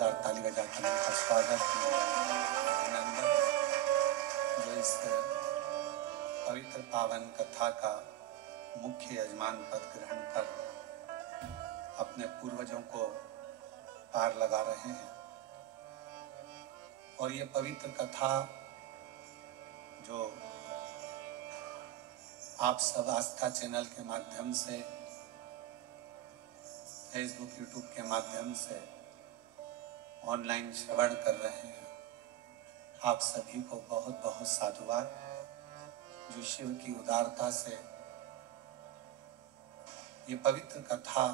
जोरदार ताली बजाकर उनका स्वागत, अभिनंदन। जो इस पवित्र पावन कथा का मुख्य यजमान पद ग्रहण कर अपने पूर्वजों को पार लगा रहे हैं। और ये पवित्र कथा जो आप सब आस्था चैनल के माध्यम से, फेसबुक यूट्यूब के माध्यम से ऑनलाइन श्रवण कर रहे हैं, आप सभी को बहुत बहुत साधुवाद। जो शिव की उदारता से ये पवित्र कथा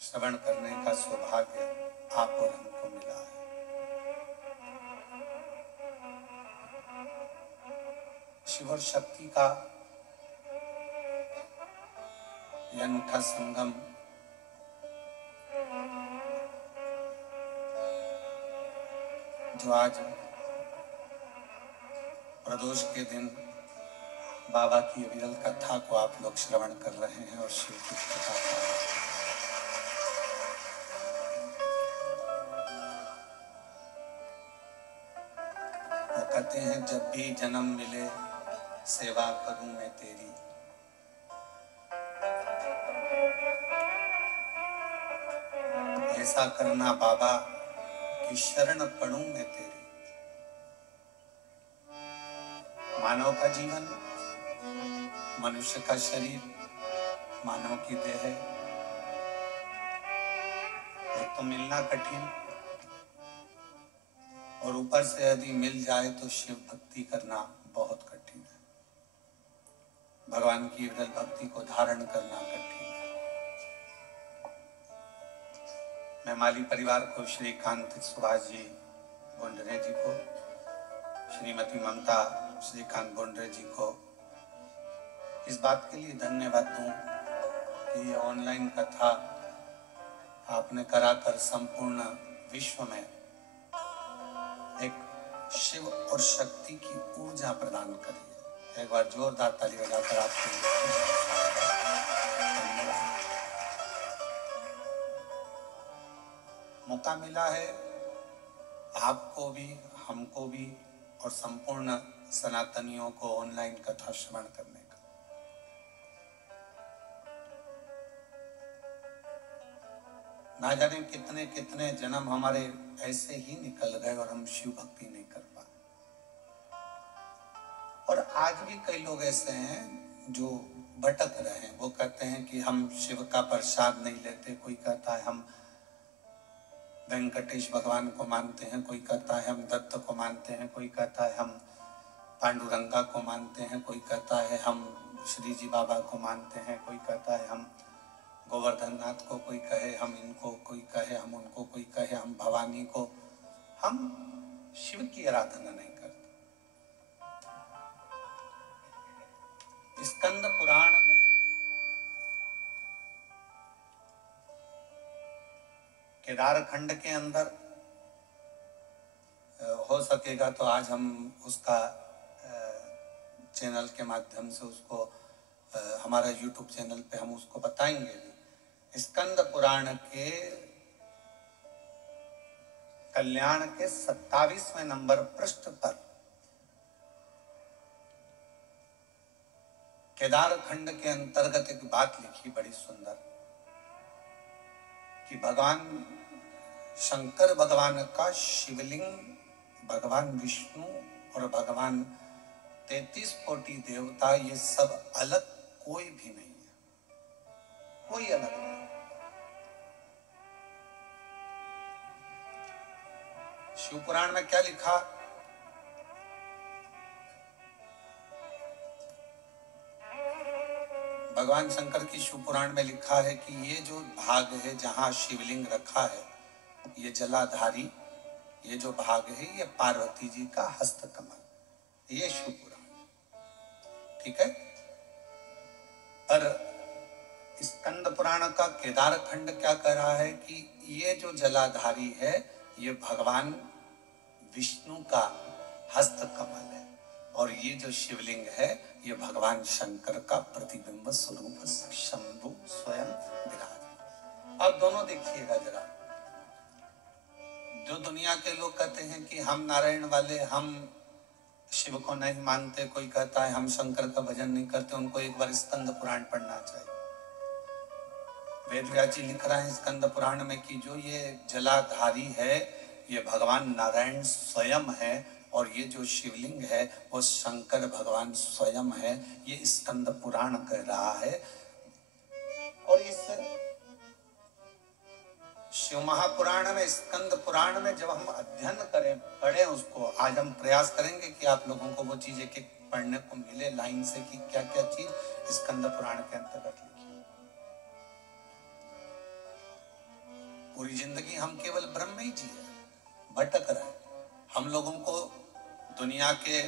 श्रवण करने का सौभाग्य आप और हमको मिला है। शिव और शक्ति का यह अनूठा संगम जो आज प्रदोष के दिन बाबा की विरल कथा को आप लोग श्रवण कर रहे हैं और शिव की कथा का वो कहते हैं, जब भी जन्म मिले सेवा करूं मैं तेरी। ऐसा करना बाबा कि शरण पढ़ूं मैं तेरी। मानव का जीवन, मनुष्य का शरीर, मानव की देह, एक तो मिलना कठिन और ऊपर से यदि मिल जाए तो शिव भक्ति करना बहुत कठिन है। भगवान की विरल भक्ति को धारण करना कठिन है। मैं माली परिवार को, श्रीकांत सुभाष जी बोंडरे जी को, श्रीमती ममता श्रीकांत बोंडरे जी को इस बात के लिए धन्यवाद दूं कि ये ऑनलाइन कथा आपने कराकर संपूर्ण विश्व में एक शिव और शक्ति की ऊर्जा प्रदान करी है। एक बार जोरदार ताली बजाकर आपके मौका मिला है, आपको भी, हमको भी और संपूर्ण सनातनियों को ऑनलाइन कथा श्रवण करने का। ना जाने कितने कितने जन्म हमारे ऐसे ही निकल गए और हम शिव भक्ति नहीं कर पाए। और आज भी कई लोग ऐसे हैं जो भटक रहे हैं। वो कहते हैं कि हम शिव का प्रसाद नहीं लेते। कोई कहता है हम वेंकटेश भगवान को मानते हैं, कोई कहता है हम दत्त को मानते हैं, कोई कहता है हम पांडुरंगा को मानते हैं, कोई कहता है हम श्री जी बाबा को मानते हैं, कोई कहता है हम गोवर्धन नाथ को, कोई कहे हम इनको, कोई कहे हम उनको, कोई कहे हम भवानी को। हम शिव की आराधना नहीं करते। स्कंद पुराण में केदार खंड के अंदर, हो सकेगा तो आज हम उसका चैनल के माध्यम से उसको हमारा यूट्यूब चैनल पे हम उसको बताएंगे भी। स्कंद पुराण के कल्याण के 27वें नंबर पृष्ठ पर केदार खंड के अंतर्गत एक बात लिखी बड़ी सुंदर कि भगवान शंकर भगवान का शिवलिंग, भगवान विष्णु और भगवान 33 कोटि देवता, ये सब अलग कोई भी नहीं है, कोई अलग नहीं। शिव पुराण में क्या लिखा? भगवान शंकर की शिव पुराण में लिखा है कि ये जो भाग है जहां शिवलिंग रखा है, ये जलाधारी, ये जो भाग है ये पार्वती जी का हस्तकमल, ये शिव पुराण। ठीक है। पर स्कंद पुराण का केदार खंड क्या कह रहा है कि ये जो जलाधारी है ये भगवान विष्णु का हस्तकमल है और ये जो शिवलिंग है ये भगवान शंकर का प्रतिबिंब स्वरूप शंभु स्वयं विराज। अब दोनों देखिएगा जरा, जो दुनिया के लोग कहते हैं कि हम नारायण वाले, हम शिव को नहीं मानते, कोई कहता है हम शंकर का भजन नहीं करते, उनको एक बार स्कंद पुराण पढ़ना चाहिए। वेद व्यास जी लिख रहे हैं स्कंद पुराण में कि जो ये जलाधारी है ये भगवान नारायण स्वयं है, और ये जो शिवलिंग है वो शंकर भगवान स्वयं है। ये स्कंद पुराण कह रहा है। और इस शिव महापुराण में, स्कंद पुराण में जब हम अध्ययन करें, पढ़ें उसको, आज हम प्रयास करेंगे कि आप लोगों को वो चीज एक एक पढ़ने को मिले लाइन से कि क्या क्या चीज स्कंद पुराण के अंतर्गत लिखी है। पूरी जिंदगी हम केवल ब्रह्म ही जिए, भटक रहे। हम लोगों को दुनिया के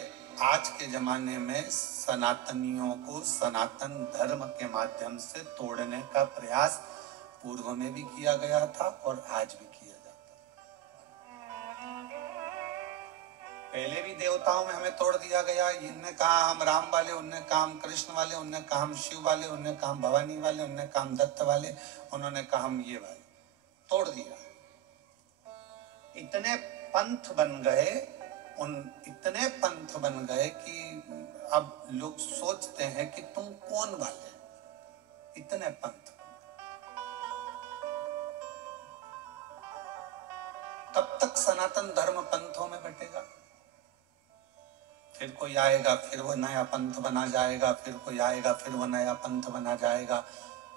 आज के जमाने में सनातनियों को सनातन धर्म के माध्यम से तोड़ने का प्रयास पूर्व में भी किया गया था और आज भी किया जाता है। पहले भी देवताओं में हमें तोड़ दिया गया। इनने कहा हम राम वाले, उनने कहा हम कृष्ण वाले, उनने कहा हम शिव वाले, उनने कहा हम भवानी वाले, उनने कहा हम दत्त वाले, उन्होंने कहा हम ये वाले, तोड़ दिया। इतने पंथ बन गए, इतने पंथ बन गए कि अब लोग सोचते हैं कि तुम कौन वाले। इतने पंथ, तब तक सनातन धर्म पंथों में बटेगा। फिर कोई आएगा, फिर वो नया पंथ बना जाएगा, फिर कोई आएगा, फिर वो नया पंथ बना जाएगा,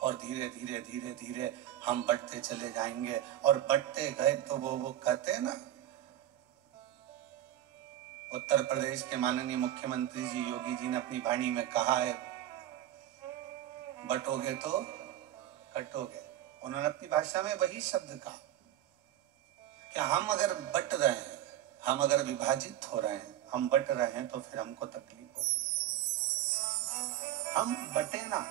और धीरे धीरे धीरे धीरे हम बढ़ते चले जाएंगे। और बढ़ते गए तो वो कहते हैं ना, उत्तर प्रदेश के माननीय मुख्यमंत्री जी योगी जी ने अपनी वाणी में कहा है, बटोगे तो कटोगे। उन्होंने अपनी भाषा में वही शब्द कहा कि हम अगर बट रहे हैं, हम अगर विभाजित हो रहे हैं, हम बट रहे हैं, तो फिर हमको तकलीफ हो। हम बटे ना,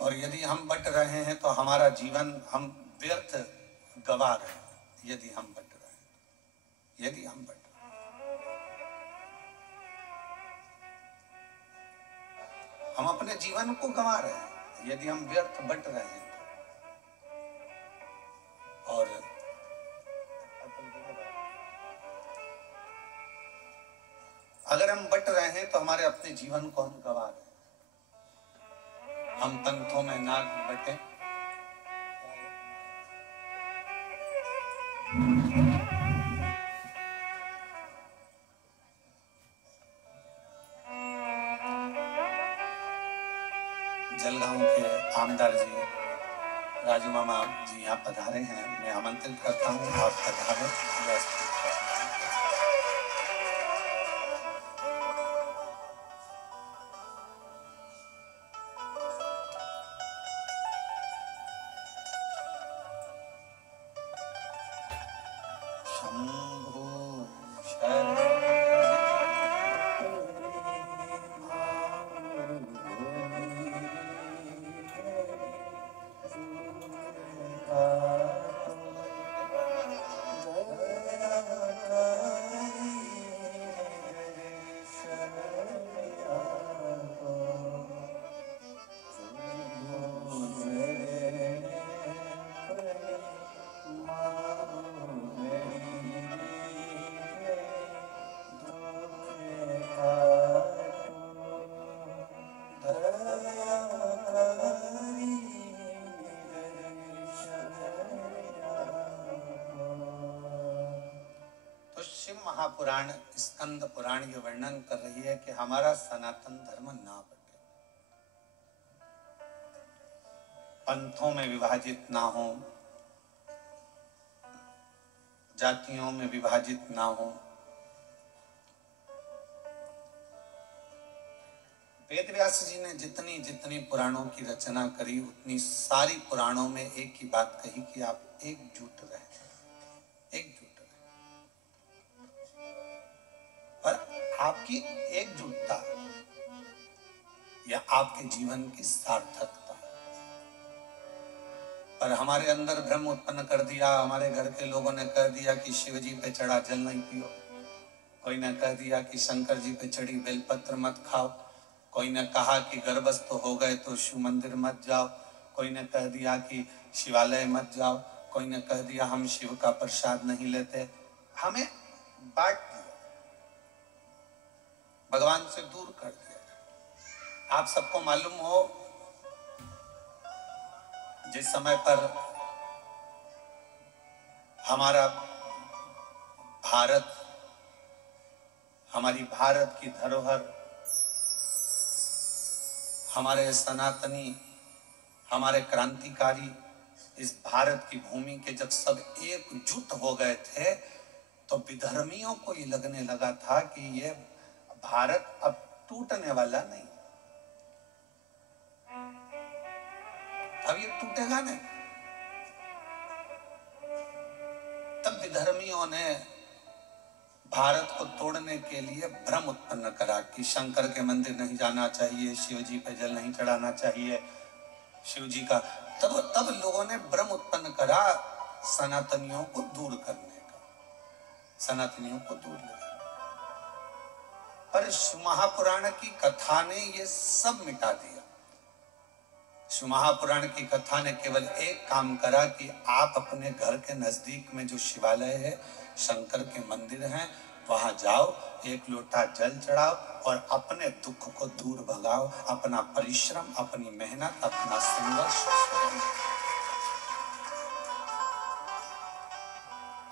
और यदि हम बट रहे हैं तो हमारा जीवन हम व्यर्थ गवा रहे हैं। यदि हम बट रहे हैं, यदि हम बट रहे हैं, हम अपने जीवन को गवा रहे हैं। यदि हम व्यर्थ बट रहे हैं, और अगर हम बट रहे हैं तो हमारे अपने जीवन को हम गवा रहे हैं। हम पंथों में ना बटे, जलगांव के आमदार जी राजू मामा जी यहाँ पधारे हैं। मैं आमंत्रित करता हूँ, आप पधारे। शंभु शरण महापुराण स्कंद पुराण ये वर्णन कर रही है कि हमारा सनातन धर्म ना बटे, पंथों में विभाजित ना हो, जातियों में विभाजित ना हो। वेद व्यास जी ने जितनी जितनी पुराणों की रचना करी, उतनी सारी पुराणों में एक ही बात कही कि आप एकजुट रहें, एकजुट रहें। और आपकी एकजुटता या आपके जीवन की सार्थकता, पर हमारे अंदर भ्रम उत्पन्न कर दिया। हमारे घर के लोगों ने कह दिया कि शिव जी पे चढ़ा जल नहीं पियो, कोई ने कह दिया कि शंकर जी पे चढ़ी बेलपत्र मत खाओ, कोई ने कहा कि गर्भस्थ हो गए तो शिव मंदिर मत जाओ, कोई ने कह दिया कि शिवालय मत जाओ, कोई ने कह दिया हम शिव का प्रसाद नहीं लेते, हमें बांट दिया, भगवान से दूर कर दिया। आप सबको मालूम हो, जिस समय पर हमारा भारत, हमारी भारत की धरोहर, हमारे सनातनी, हमारे क्रांतिकारी इस भारत की भूमि के जब सब एकजुट हो गए थे, तो विधर्मियों को ये लगने लगा था कि ये भारत अब टूटने वाला नहीं, अब ये टूटेगा नहीं। तब विधर्मियों ने भारत को तोड़ने के लिए भ्रम उत्पन्न करा कि शंकर के मंदिर नहीं जाना चाहिए, शिव जी पे जल नहीं चढ़ाना चाहिए, शिव जी का। तब लोगों ने भ्रम उत्पन्न करा सनातनियों को दूर करने का, सनातनियों को दूर ले जाने। पर शिव महापुराण की कथा ने ये सब मिटा दिया। शिव महापुराण की कथा ने केवल एक काम करा कि आप अपने घर के नजदीक में जो शिवालय है, शंकर के मंदिर हैं, वहां जाओ, एक लोटा जल चढ़ाओ और अपने दुख को दूर भगाओ। अपना परिश्रम, अपनी मेहनत, अपना संघर्ष,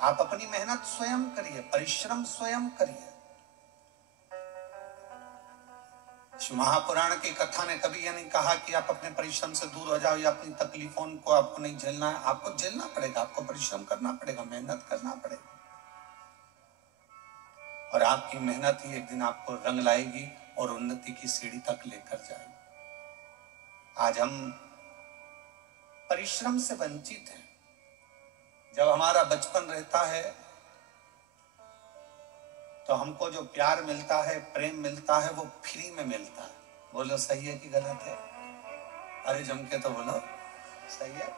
आप अपनी मेहनत स्वयं करिए, परिश्रम स्वयं करिए। शिव महापुराण की कथा ने कभी यह नहीं कहा कि आप अपने परिश्रम से दूर हो जाओ या अपनी तकलीफों को आपको नहीं झेलना है। आपको झेलना पड़ेगा, आपको परिश्रम करना पड़ेगा, मेहनत करना पड़ेगा, और आपकी मेहनत ही एक दिन आपको रंग लाएगी और उन्नति की सीढ़ी तक लेकर जाएगी। आज हम परिश्रम से वंचित हैं। जब हमारा बचपन रहता है तो हमको जो प्यार मिलता है, प्रेम मिलता है, वो फ्री में मिलता है। बोलो सही है कि गलत है? अरे जम के तो बोलो सही है।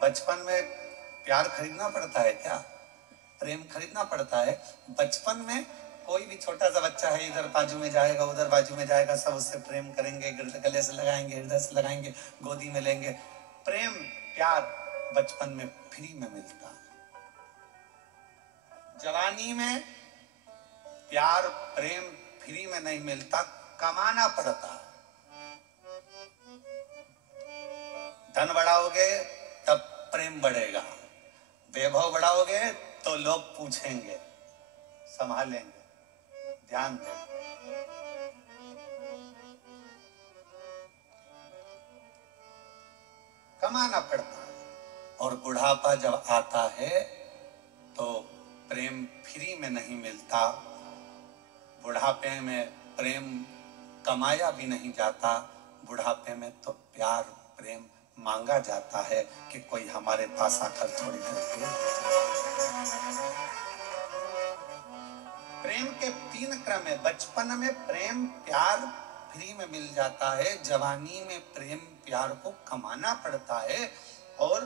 बचपन में प्यार खरीदना पड़ता है क्या? प्रेम खरीदना पड़ता है? बचपन में कोई भी छोटा सा बच्चा है, इधर बाजू में जाएगा, उधर बाजू में जाएगा, सब उससे प्रेम करेंगे, गले से लगाएंगे, हृदय से लगाएंगे, गोदी में लेंगे। प्रेम, प्यार बचपन में फ्री में मिलता है। जवानी में प्यार, प्रेम फ्री में नहीं मिलता, कमाना पड़ता। धन बढ़ाओगे तब प्रेम बढ़ेगा, वैभव बढ़ाओगे तो लोग पूछेंगे, संभालेंगे, ध्यान देंगे। कमाना पड़ता है। और बुढ़ापा जब आता है तो प्रेम फ्री में नहीं मिलता। बुढ़ापे में प्रेम कमाया भी नहीं जाता। बुढ़ापे में तो प्यार, प्रेम मांगा जाता है कि कोई हमारे पास आकर थोड़ी देर के। प्रेम के 3 क्रम है। बचपन में प्रेम, प्यार फ्री में मिल जाता है। जवानी में प्रेम, प्यार को कमाना पड़ता है। और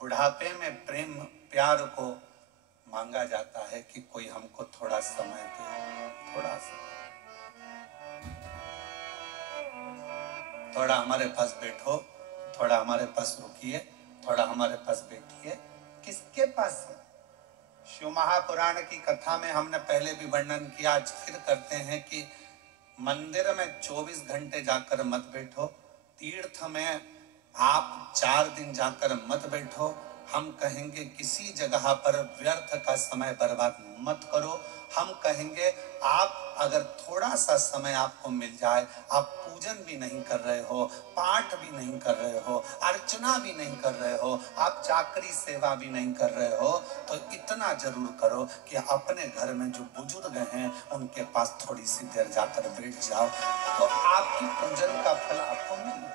बुढ़ापे में प्रेम, प्यार को मांगा जाता है कि कोई हमको थोड़ा समय दे, थोड़ा सा, थोड़ा हमारे पास बैठो, थोड़ा हमारे पास रुकिए, थोड़ा हमारे पास बैठिए। किसके पास है? शिव महापुराण की कथा में हमने पहले भी वर्णन किया, आज फिर करते हैं कि मंदिर में 24 घंटे जाकर मत बैठो। तीर्थ में आप 4 दिन जाकर मत बैठो। हम कहेंगे किसी जगह पर व्यर्थ का समय बर्बाद मत करो। हम कहेंगे आप अगर थोड़ा सा समय आपको मिल जाए, आप पूजन भी नहीं कर रहे हो, पाठ भी नहीं कर रहे हो, अर्चना भी नहीं कर रहे हो, आप चाकरी सेवा भी नहीं कर रहे हो, तो इतना जरूर करो कि अपने घर में जो बुजुर्ग हैं उनके पास थोड़ी सी देर जाकर बैठ जाओ, तो आपकी पूजन का फल आपको मिल जाए,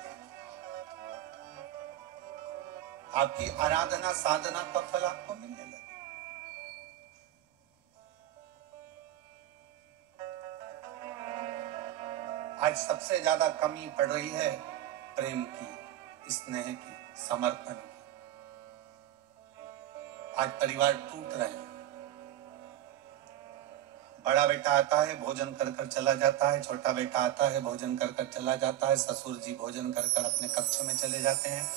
आपकी आराधना साधना का फल आपको मिलने लगे। आज सबसे ज्यादा कमी पड़ रही है प्रेम की, स्नेह की, समर्पण की। आज परिवार टूट रहे हैं। बड़ा बेटा आता है, भोजन कर कर चला जाता है, छोटा बेटा आता है, भोजन कर कर चला जाता है, ससुर जी भोजन कर कर अपने कक्ष में चले जाते हैं,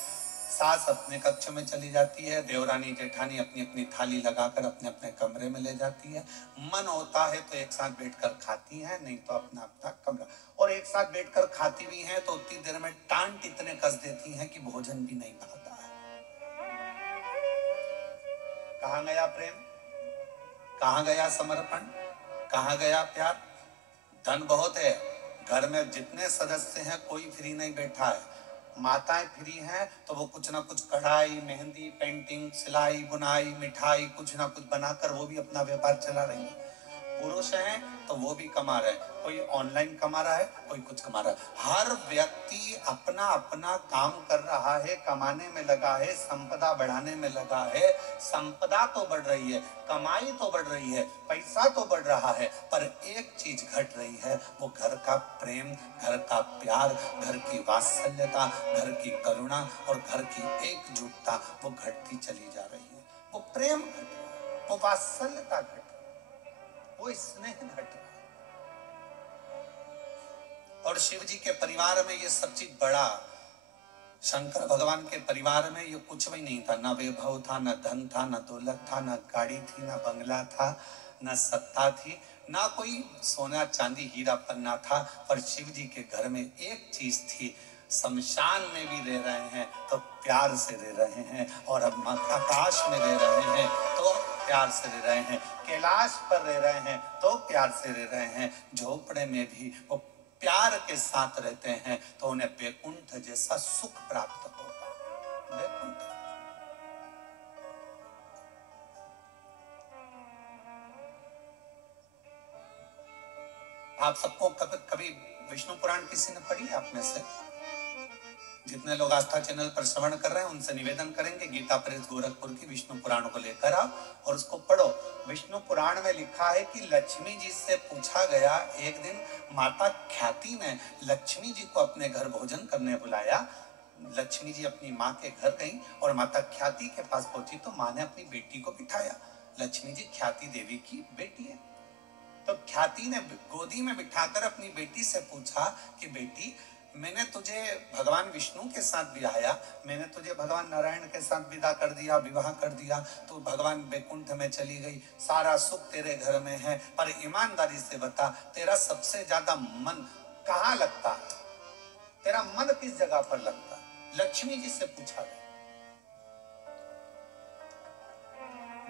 सास अपने कक्ष में चली जाती है, देवरानी जेठानी अपनी अपनी थाली लगाकर अपने अपने कमरे में ले जाती है। मन होता है तो एक साथ बैठकर खाती हैं, नहीं तो अपना अपना कमरा। और एक साथ बैठकर खाती भी हैं तो उतनी देर में टांट इतने कस देती हैं कि भोजन भी नहीं भाता है। कहाँ गया प्रेम, कहाँ गया समर्पण, कहाँ गया प्यार? धन बहुत है, घर में जितने सदस्य हैं कोई फ्री नहीं बैठा है। माताएं फ्री हैं तो वो कुछ ना कुछ कढ़ाई, मेहंदी, पेंटिंग, सिलाई, बुनाई, मिठाई कुछ ना कुछ बनाकर वो भी अपना व्यापार चला रही है। पुरुष हैं तो वो भी कमा रहे हैं, कोई ऑनलाइन कमा रहा है, कोई कुछ कमा रहा है। हर व्यक्ति अपना अपना काम कर रहा है, कमाने में लगा है, संपदा बढ़ाने में लगा है। संपदा तो बढ़ रही है, कमाई तो बढ़ रही है, पैसा तो बढ़ रहा है, पर एक चीज घट रही है, वो घर का प्रेम, घर का प्यार, घर की वात्सल्यता, घर की करुणा और घर की एकजुटता वो घटती चली जा रही है। वो प्रेम घट रहा है, वो वात्सल्यता घट रही है, वो स्नेह घट रहा है। और शिव जी के परिवार में ये सब चीज बड़ा। शंकर भगवान के परिवार में ये कुछ भी नहीं था, न वैभव था, न धन था, न दौलत था, न गाड़ी थी, न बंगला था, न सत्ता थी, ना कोई सोना चांदी हीरा पन्ना था। पर शिव जी के घर में एक चीज थी, शमशान में भी रह रहे हैं तो प्यार से रह रहे हैं, और अब आकाश में रह रहे हैं तो प्यार से रह रहे हैं, कैलाश पर रह रहे हैं तो प्यार से रह रहे हैं, झोपड़े में भी वो प्यार के साथ रहते हैं तो उन्हें वैकुंठ जैसा सुख प्राप्त होगा। वैकुंठ। आप सबको कभी विष्णु पुराण किसी ने पढ़ी है? आप में से जितने लोग आस्था चैनल पर श्रवण कर रहे हैं उनसे निवेदन करेंगे गीता प्रेस गोरखपुर की विष्णु पुराण को लेकर आओ और उसको पढ़ो। विष्णु पुराण में लिखा है कि लक्ष्मी जी से पूछा गया, एक दिन माता ख्याति ने लक्ष्मी जी को अपने घर भोजन करने बुलाया। लक्ष्मी जी अपनी माँ के घर गई और माता ख्याति के पास पहुंची तो माँ ने अपनी बेटी को बिठाया। लक्ष्मी जी ख्याति देवी की बेटी है, तो ख्याति ने गोदी में बिठाकर अपनी बेटी से पूछा कि बेटी, मैंने तुझे भगवान विष्णु के साथ ब्याया, मैंने तुझे भगवान नारायण के साथ विदा कर दिया, विवाह कर दिया, तो भगवान वैकुंठ में चली गई, सारा सुख तेरे घर में है, पर ईमानदारी से बता तेरा सबसे ज्यादा मन कहाँ लगता है? तेरा मन किस जगह पर लगता है? लक्ष्मी जी से पूछा गया।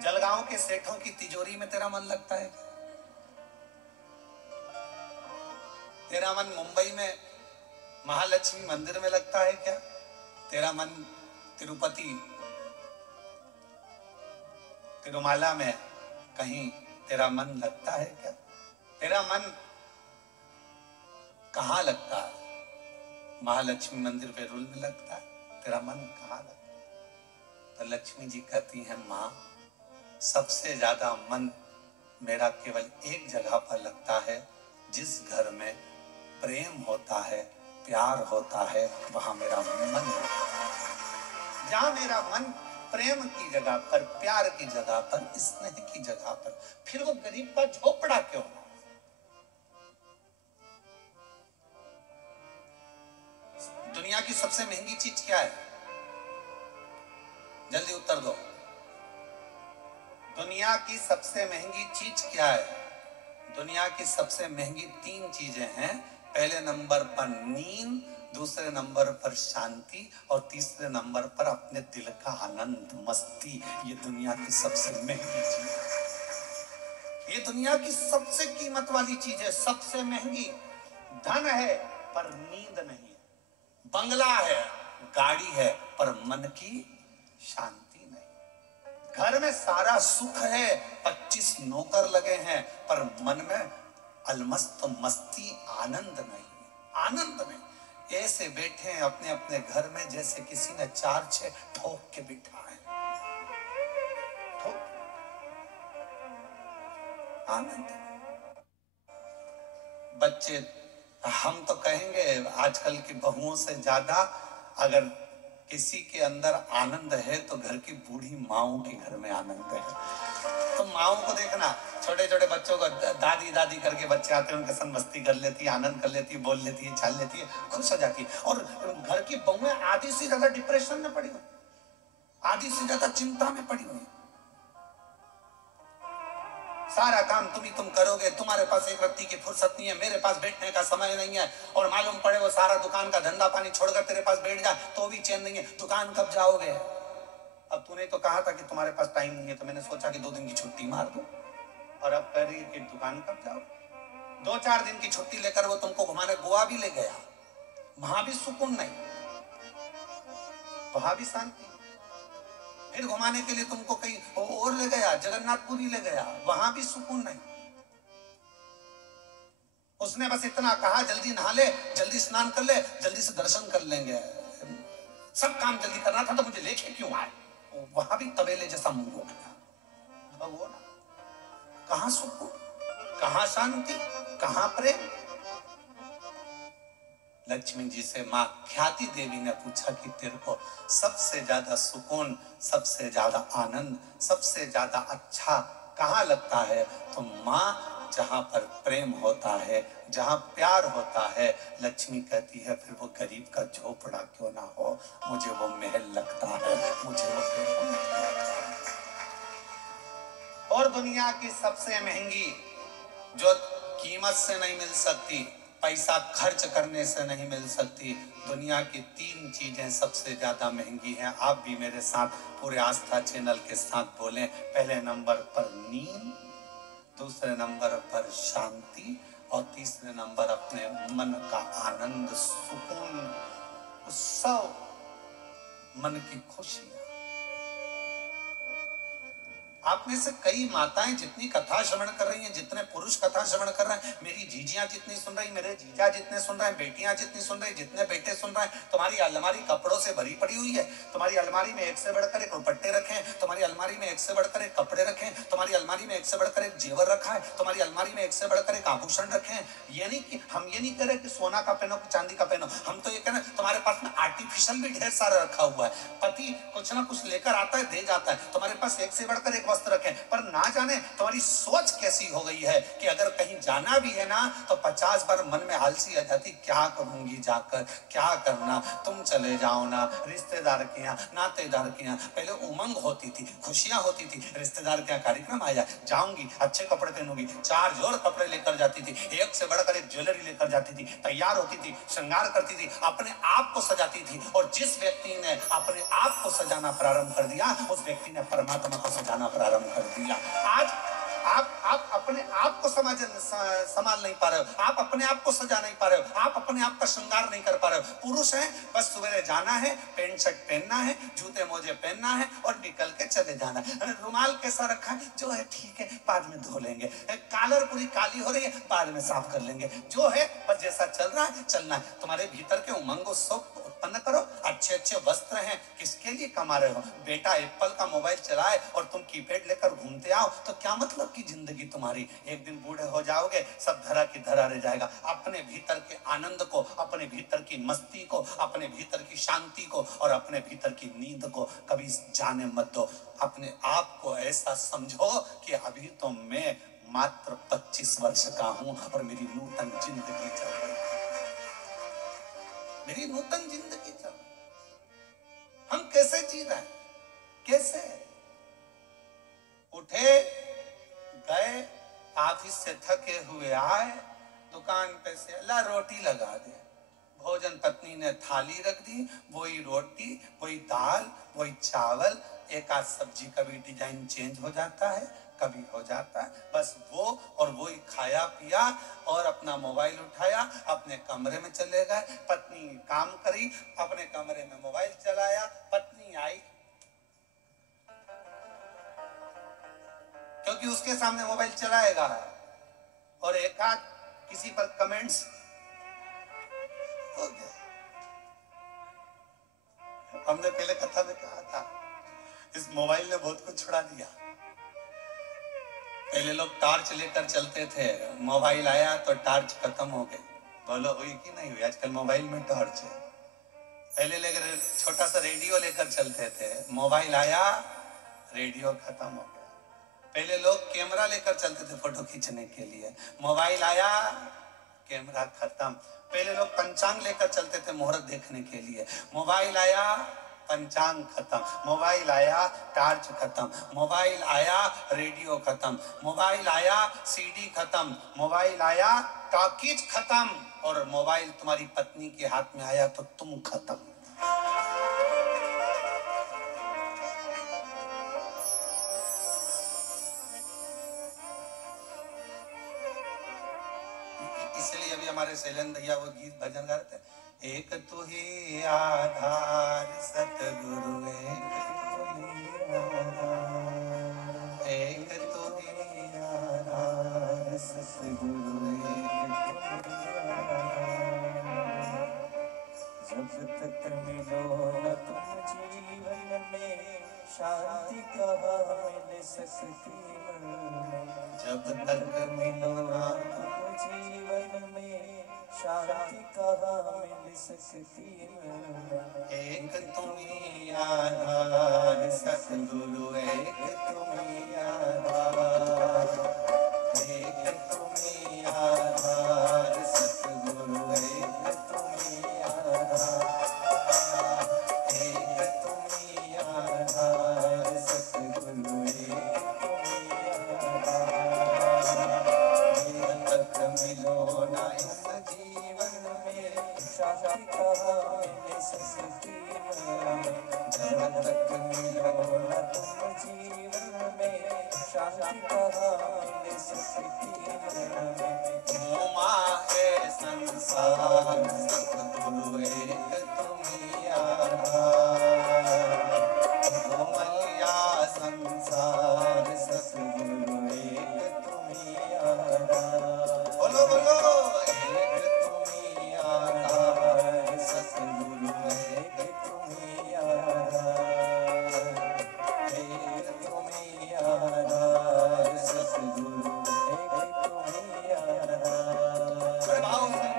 जलगांव के सेठों की तिजोरी में तेरा मन लगता है? तेरा मन मुंबई में महालक्ष्मी मंदिर में लगता है क्या? तेरा मन तिरुपति तिरुमाला में कहीं तेरा मन लगता है क्या? तेरा मन कहाँ लगता है? महालक्ष्मी मंदिर बेरुल में लगता है? तेरा मन कहाँ लगता है? तो लक्ष्मी जी कहती है, माँ, सबसे ज्यादा मन मेरा केवल एक जगह पर लगता है, जिस घर में प्रेम होता है, प्यार होता है, वहां मेरा मन होता है। जहां मेरा मन प्रेम की जगह पर, प्यार की जगह पर, स्नेह की जगह पर, फिर वो गरीब का झोपड़ा क्यों ना? दुनिया की सबसे महंगी चीज क्या है? जल्दी उत्तर दो। दुनिया की सबसे महंगी चीज क्या है? दुनिया की सबसे महंगी 3 चीजें हैं। पहले नंबर पर नींद, दूसरे नंबर पर शांति और तीसरे नंबर पर अपने दिल का आनंद, मस्ती। ये दुनिया की सबसे महंगी चीज है, ये दुनिया की सबसे कीमत वाली चीज है, सबसे महंगी। धन है पर नींद नहीं है, बंगला है, गाड़ी है, पर मन की शांति नहीं। घर में सारा सुख है, 25 नौकर लगे हैं, पर मन में अलमस्त मस्ती, आनंद नहीं, आनंद नहीं। ऐसे बैठे हैं अपने अपने घर में जैसे किसी ने 4-6 ठोक के बिठा है। आनंद। बच्चे, हम तो कहेंगे आजकल की बहुओं से ज्यादा अगर किसी के अंदर आनंद है तो घर की बूढ़ी माओं के घर में आनंद है। तो माओं को देखना, छोटे छोटे बच्चों को दादी दादी करके बच्चे आते हैं, उनके साथ मस्ती कर लेती है, आनंद कर लेती है, बोल लेती है, छाल लेती है, खुश हो जाती है। और घर की बहुएं आधी से ज्यादा डिप्रेशन में पड़ी हुई। आधी से ज्यादा चिंता में पड़ी हुई। सारा काम तुम करोगे, तुम्हारे पास एक रत्ती की फुर्सत नहीं है, मेरे पास बैठने का समय नहीं है, और मालूम पड़े वो सारा दुकान का धंधा पानी छोड़कर तेरे पास बैठ जाए तो भी चैन नहीं है। दुकान कब जाओगे? अब तूने तो कहा था कि तुम्हारे पास टाइम नहीं है, तो मैंने सोचा कि 2 दिन की छुट्टी मार दूं, और अब कह रही है कि दुकान कब जाओ? 2-4 दिन की छुट्टी लेकर वो तुमको घुमाने गोवा भी ले गया, वहां भी सुकून नहीं, वहां भी शांति। फिर घुमाने के लिए तुमको कहीं और ले गया, जगन्नाथपुरी ले गया, वहां भी सुकून नहीं। उसने बस इतना कहा जल्दी नहा ले, जल्दी स्नान कर ले, जल्दी से दर्शन कर लेंगे, सब काम जल्दी करना था, तो मुझे लेके क्यों आए? वहां भी तबेले जैसा मुंह हो गया। वो ना, कहां सुकून, कहां शांति, कहां प्रेम? लक्ष्मी जी से मां ख्याति देवी ने पूछा कि तेरे को सबसे ज्यादा सुकून, सबसे ज्यादा आनंद, सबसे ज्यादा अच्छा कहां लगता है? तो मां, जहां पर प्रेम होता है, जहां प्यार होता है, लक्ष्मी कहती है फिर वो गरीब का झोपड़ा क्यों ना हो, मुझे वो महल लगता है, मुझे वो लगता है। और दुनिया की सबसे महंगी, जो कीमत से नहीं मिल सकती, पैसा खर्च करने से नहीं मिल सकती, दुनिया की 3 चीजें सबसे ज्यादा महंगी हैं। आप भी मेरे साथ पूरे आस्था चैनल के साथ बोलें। पहले नंबर पर नींद, दूसरे नंबर पर शांति, और तीसरे नंबर अपने मन का आनंद, सुकून, उत्सव, मन की खुशी। आप में से कई माताएं जितनी कथा श्रवण कर रही हैं, जितने पुरुष कथा श्रवण कर रहे हैं, मेरी जीजियां जितनी सुन रही, मेरे जीजा जितने सुन रहे हैं, बेटियां जितनी सुन रही, जितने बेटे सुन रहे हैं, तुम्हारी अलमारी कपड़ों से भरी पड़ी हुई है। तुम्हारी अलमारी में एक से बढ़कर एक दुपट्टे रखे हैं, तुम्हारी अलमारी में एक से बढ़कर एक कपड़े रखे हैं, तुम्हारी अलमारी में एक से बढ़कर एक जेवर रखा है, तुम्हारी अलमारी में एक से बढ़कर एक आभूषण रखे हैं। ये नहीं कि हम ये नहीं करें कि सोना का पहनो कि चांदी का पहनो, हम तो ये कह रहे हैं तुम्हारे पास में आर्टिफिशियल भी ढेर सारा रखा हुआ है। पति कुछ ना कुछ लेकर आता है, दे जाता है, तुम्हारे पास एक से बढ़कर एक वस्त्र रखे, पर ना जाने तुम्हारी सोच कैसी हो गई है कि अगर कहीं जाना भी है ना तो 50 बार मन में आलसी आ जाती, क्या करूंगी जाकर, क्या करना, तुम चले जाओ ना, रिश्तेदार के यहाँ, नातेदार के यहाँ। पहले उमंग होती थी, खुशियां होती थी, रिश्तेदार के यहाँ कार्यक्रम आया, जाऊंगी, अच्छे कपड़े पहनूंगी, 4 जोड़ कपड़े लेकर जाती थी, एक से बढ़कर एक ज्वेलरी लेकर जाती थी, तैयार होती थी, श्रृंगार करती थी, अपने आप को सजाती थी। और जिस व्यक्ति ने अपने आप को सजाना प्रारंभ कर दिया, उस व्यक्ति ने परमात्मा को सजाना प्रारंभ कर दिया। आज आप अपने आप को संभाल नहीं पा रहे हो, आप अपने आप को सजा नहीं पा रहे हो, आप अपने आप का श्रृंगार नहीं कर पा रहे हो। पुरुष हैं, बस सवेरे जाना है, पैंट शर्ट पहनना है, जूते मोजे पहनना है और निकल के चले जाना है। रुमाल कैसा रखा है, जो है ठीक है, बाद में धो लेंगे। कॉलर पूरी काली हो रही है, बाद में साफ कर लेंगे, जो है बस जैसा चल रहा है चलना है। तुम्हारे भीतर के उमंग उत्सव उत्पन्न करो। अच्छे अच्छे वस्त्र हैं, किसके लिए कमा रहे हो? बेटा एप्पल का मोबाइल चलाए और तुम कीपैड लेकर घूमते आओ तो क्या मतलब की जिंदगी तुम्हारी? एक दिन बूढ़े हो जाओगे, सब धरा की धरा रह जाएगा। अपने भीतर के आनंद को, अपने भीतर की मस्ती को, अपने भीतर की शांति को और अपने भीतर की नींद को कभी जाने मत दो। अपने आप को ऐसा समझो कि अभी तो मैं मात्र 25 वर्ष का हूं और मेरी नूतन जिंदगी चल रही है, मेरी नूतन जिंदगी चल रही। हम कैसे जी रहे हैं? कैसे उठे, गए, ऑफिस से थके हुए आए, दुकान पे से ला रोटी लगा दे, भोजन पत्नी ने थाली रख दी, वही रोटी, वही दाल, वही चावल, एक आध सब्जी, कभी डिजाइन चेंज हो जाता है, कभी हो जाता है, बस वो और वही खाया पिया और अपना मोबाइल उठाया, अपने कमरे में चले गए। पत्नी काम करी, अपने कमरे में मोबाइल चलाया, पत्नी आई क्योंकि उसके सामने मोबाइल चलाएगा और एक आध किसी पर कमेंट्स हो गए। हमने पहले कथा में कहा था, इस मोबाइल ने बहुत कुछ छुड़ा दिया। पहले लोग टॉर्च लेकर चलते थे, मोबाइल आया तो टॉर्च खत्म हो गई। बोलो हुई कि नहीं हुई? आजकल मोबाइल में टॉर्च है। पहले लेकर छोटा सा रेडियो लेकर चलते थे, मोबाइल आया, रेडियो खत्म हो गया। पहले लोग कैमरा लेकर चलते थे फोटो खींचने के लिए, मोबाइल आया, कैमरा खत्म। पहले लोग पंचांग लेकर चलते थे मुहूर्त देखने के लिए, मोबाइल आया, पंचांग खत्म, मोबाइल आया टार्च खत्म, मोबाइल आया रेडियो खत्म, मोबाइल आया सीडी खत्म, मोबाइल आया टॉकीज खत्म, और मोबाइल तुम्हारी पत्नी के हाथ में आया तो तुम खत्म। इसलिए अभी हमारे शैलेंद्र भैया वो गीत भजन गा रहे थे, एक तू ही आधार सतगुरु, एक तू ही आधार सतगुरु, जब तक मिलो न तुम जीवन में शांति कहाँ मिल सकती मन, जब तक मिलो न तुम जीवन में शांति कहाँ मिल सकती मन, एक तुम्ही आधार सतगुरु, एक तुम्ही आधार, एक तुम्ही आधार सतगुरु, एक तुम्ही आधार, एक तुम्ही आधार सतगुरु, एक तुम्ही आधार, जब तक मिलो ना इस जीवन में शांति कहाँ मिल सकती मन, जब तक मिलो न तुम जीवन में शांति कहाँ मिल सकती मन, घूमा है संसार सतगुरु, एक तुम्ही आधार, घूमैया संसार सतगुरु, एक तुम्ही आधार, बोलो बोलो, एक तुम्ही आधार सतगुरु, एक तुम्ही आधार, एक तुम्ही आधार सतगुरु, एक तुम्ही आधार। बड़े भाव से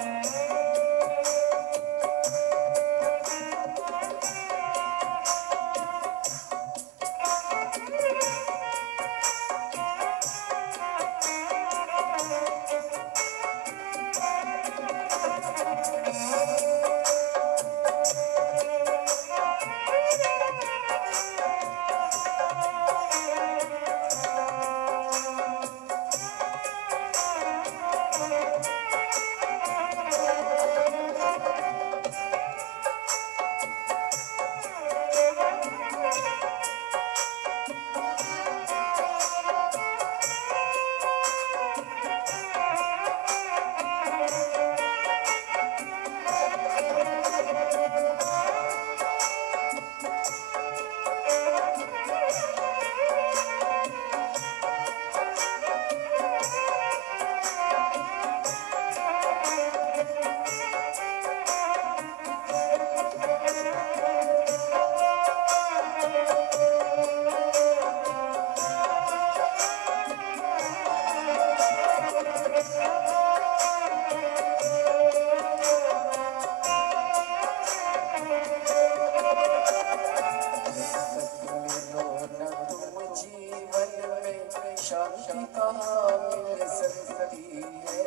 शांति कहाँ मिल सकती है,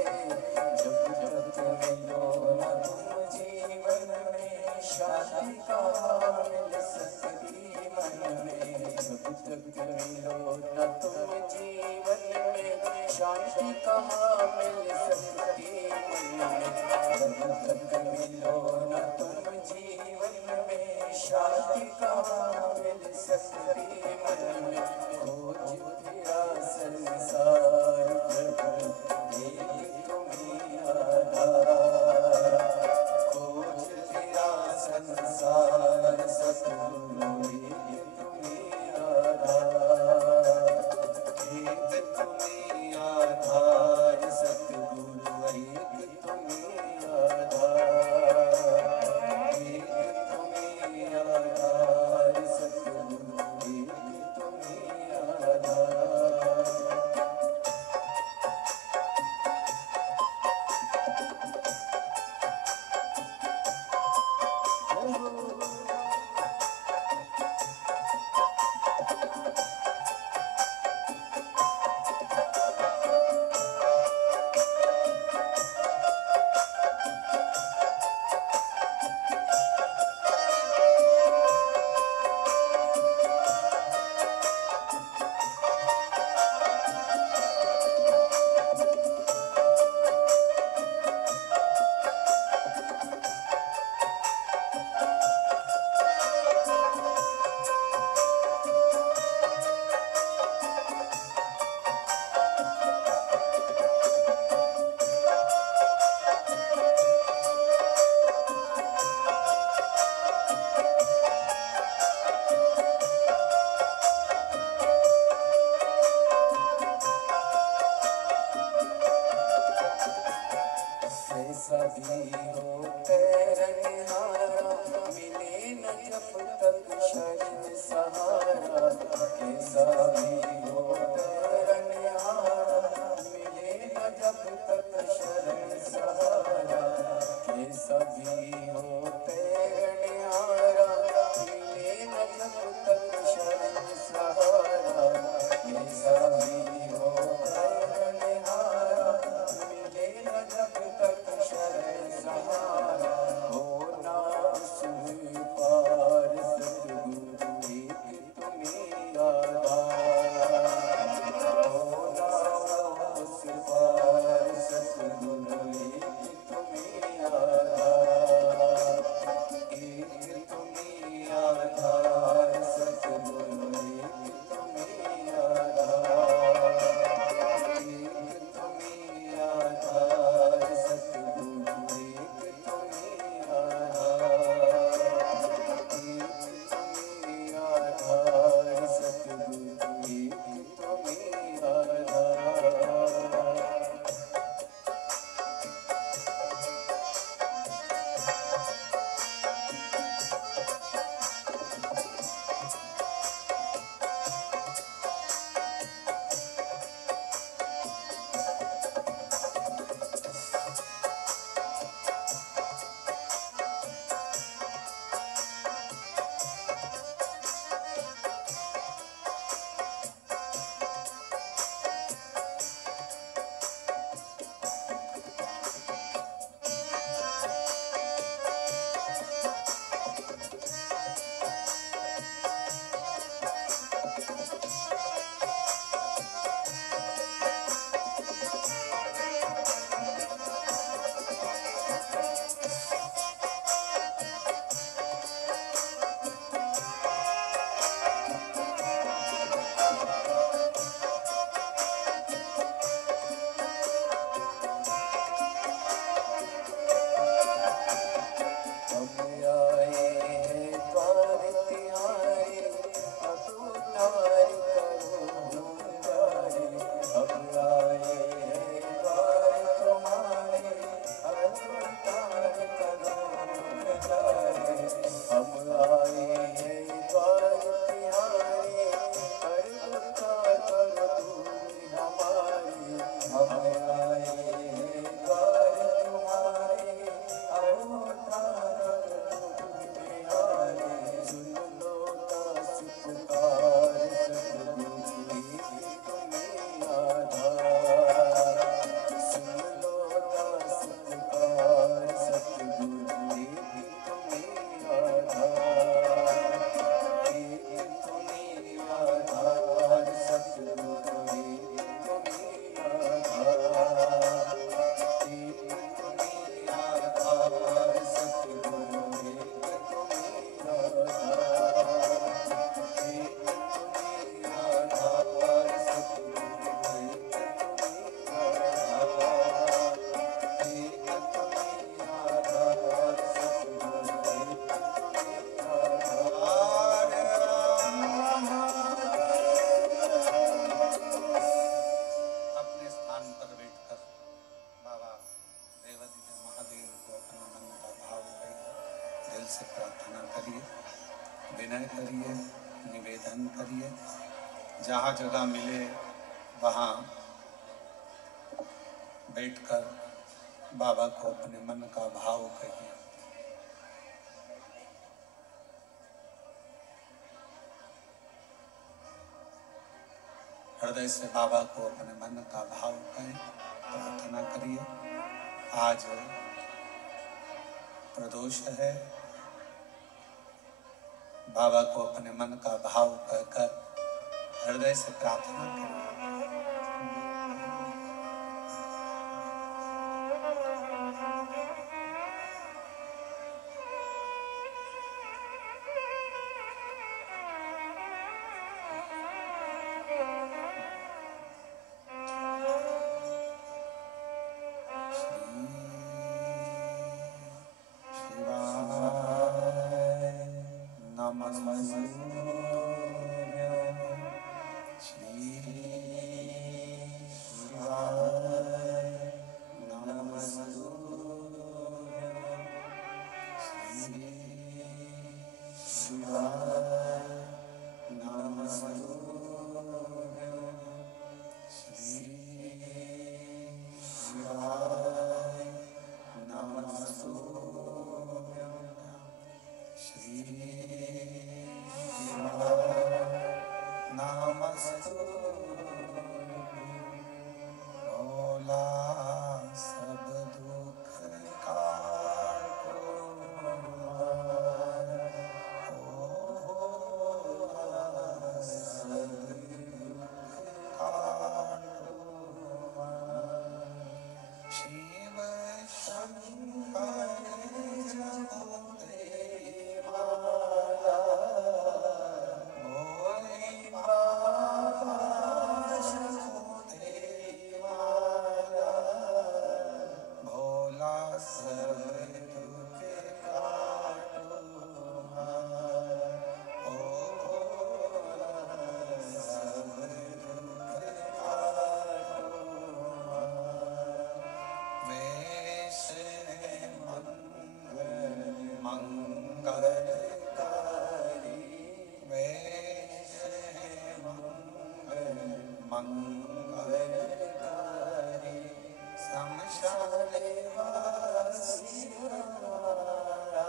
जब तक मिलो न तुम जीवन में शांति कहाँ मिल सकती मन में, जब तक मिलो न तुम जीवन में शांति कहाँ मिल सकती मन में, जब तक मिलो न तुम जीवन में शांति कहाँ मिल सकती मन में, खोज दिया संसार प्रभु एक तुम्ही आधार, खोज दिया संसार सतगुरु एक तुम्ही आधार, एक तुम्ही आधार सतगुरु, एक तुम्ही आधार, एक तुम्ही आधार सतगुरु, एक तुम्ही भी होते रनिहारा मिले न जब तक शरण सहारा कैसा भी होते रनिहारा मिले न जब तक शरण सहारा कैसा भी होते रनिहारा मिले न जब तक शरण सहारा कैसा भी होते रनिहारा मिले न जब तक शरण सहारा होना उस पार सतगुरु एक तुम्हें आधार होना उस पार सतगुरु एक तुम्हें आधार एक तुम्हें आधार सतगुरु एक तुम्हें आधार एक तुम्हें आधार सतगुरु एक तुम्हें आधार एक तुम्हें आधार सतगुरु एक तुम्हें आधार। हम आए हैं द्वार तिहारे अब उद्धार करो द्वारे हम आए हैं द्वार तुम्हारे अब उद्धार करो द्वारे हम आए हैं द्वार तिहारे पर उद्धार करो तुम हमारे हम आए हैं द्वार तुम्हारे अब उद्धार सुन लो दास पुकार सतगुरु एक तुम्हें आधार सुन लो दास पुकार सतगुरु एक तुम्हें आधार एक तुम्हें आधार सतगुरु एक तुम्हें आधार एक तुम्हें आधार सतगुरु एक तुम्हें आधार एक तुम्हें आधार सतगुरु एक तुम्हें आधार एक तुम्हें आधार सतगुरु एक अपने स्थान पर बैठकर बाबा देवादिदेव महादेव को अपना मन का भाव करिए, दिल से प्रार्थना करिए, विनय करिए, निवेदन करिए। जहाँ जगह मिले वहाँ बैठकर बाबा को अपने मन का भाव कहिए। हृदय से बाबा को अपने मन का भाव कहें, प्रार्थना करिए। आज प्रदोष है, बाबा को अपने मन का भाव कहकर हृदय से प्रार्थना करिए। भोला सब दुख काटो हमारा। भोला सब दुख काटो हमारा। शिव शंकर जपो तेरी माला। भोले बाबा जपो तेरी माला। भोला सब दुख काटो हमारा। ओ भोला सब दुख काटो हमारा। वेश है मंगलकारी। वेश है मंगलकारी। शमशान वासी हमारा।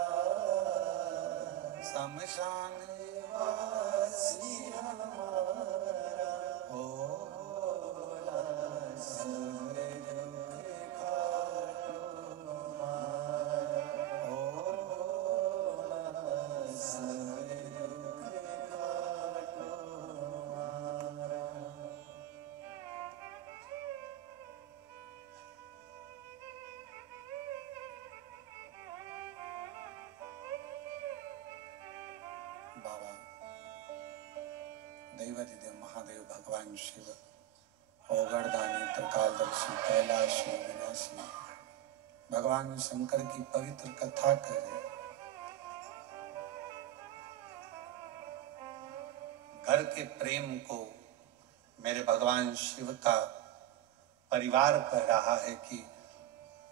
शमशान वासी हमारा। ओ भोला सब दुख काटो हमारा। ओ भोला सब दुख काटो हमारा। बाबा दैवाधिदेव महादेव भगवान शिव ओगरदानी त्रिकालदर्शी कैलाशी विनाशी भगवान शंकर की पवित्र कथा करे। घर के प्रेम को मेरे भगवान शिव का परिवार कह रहा है कि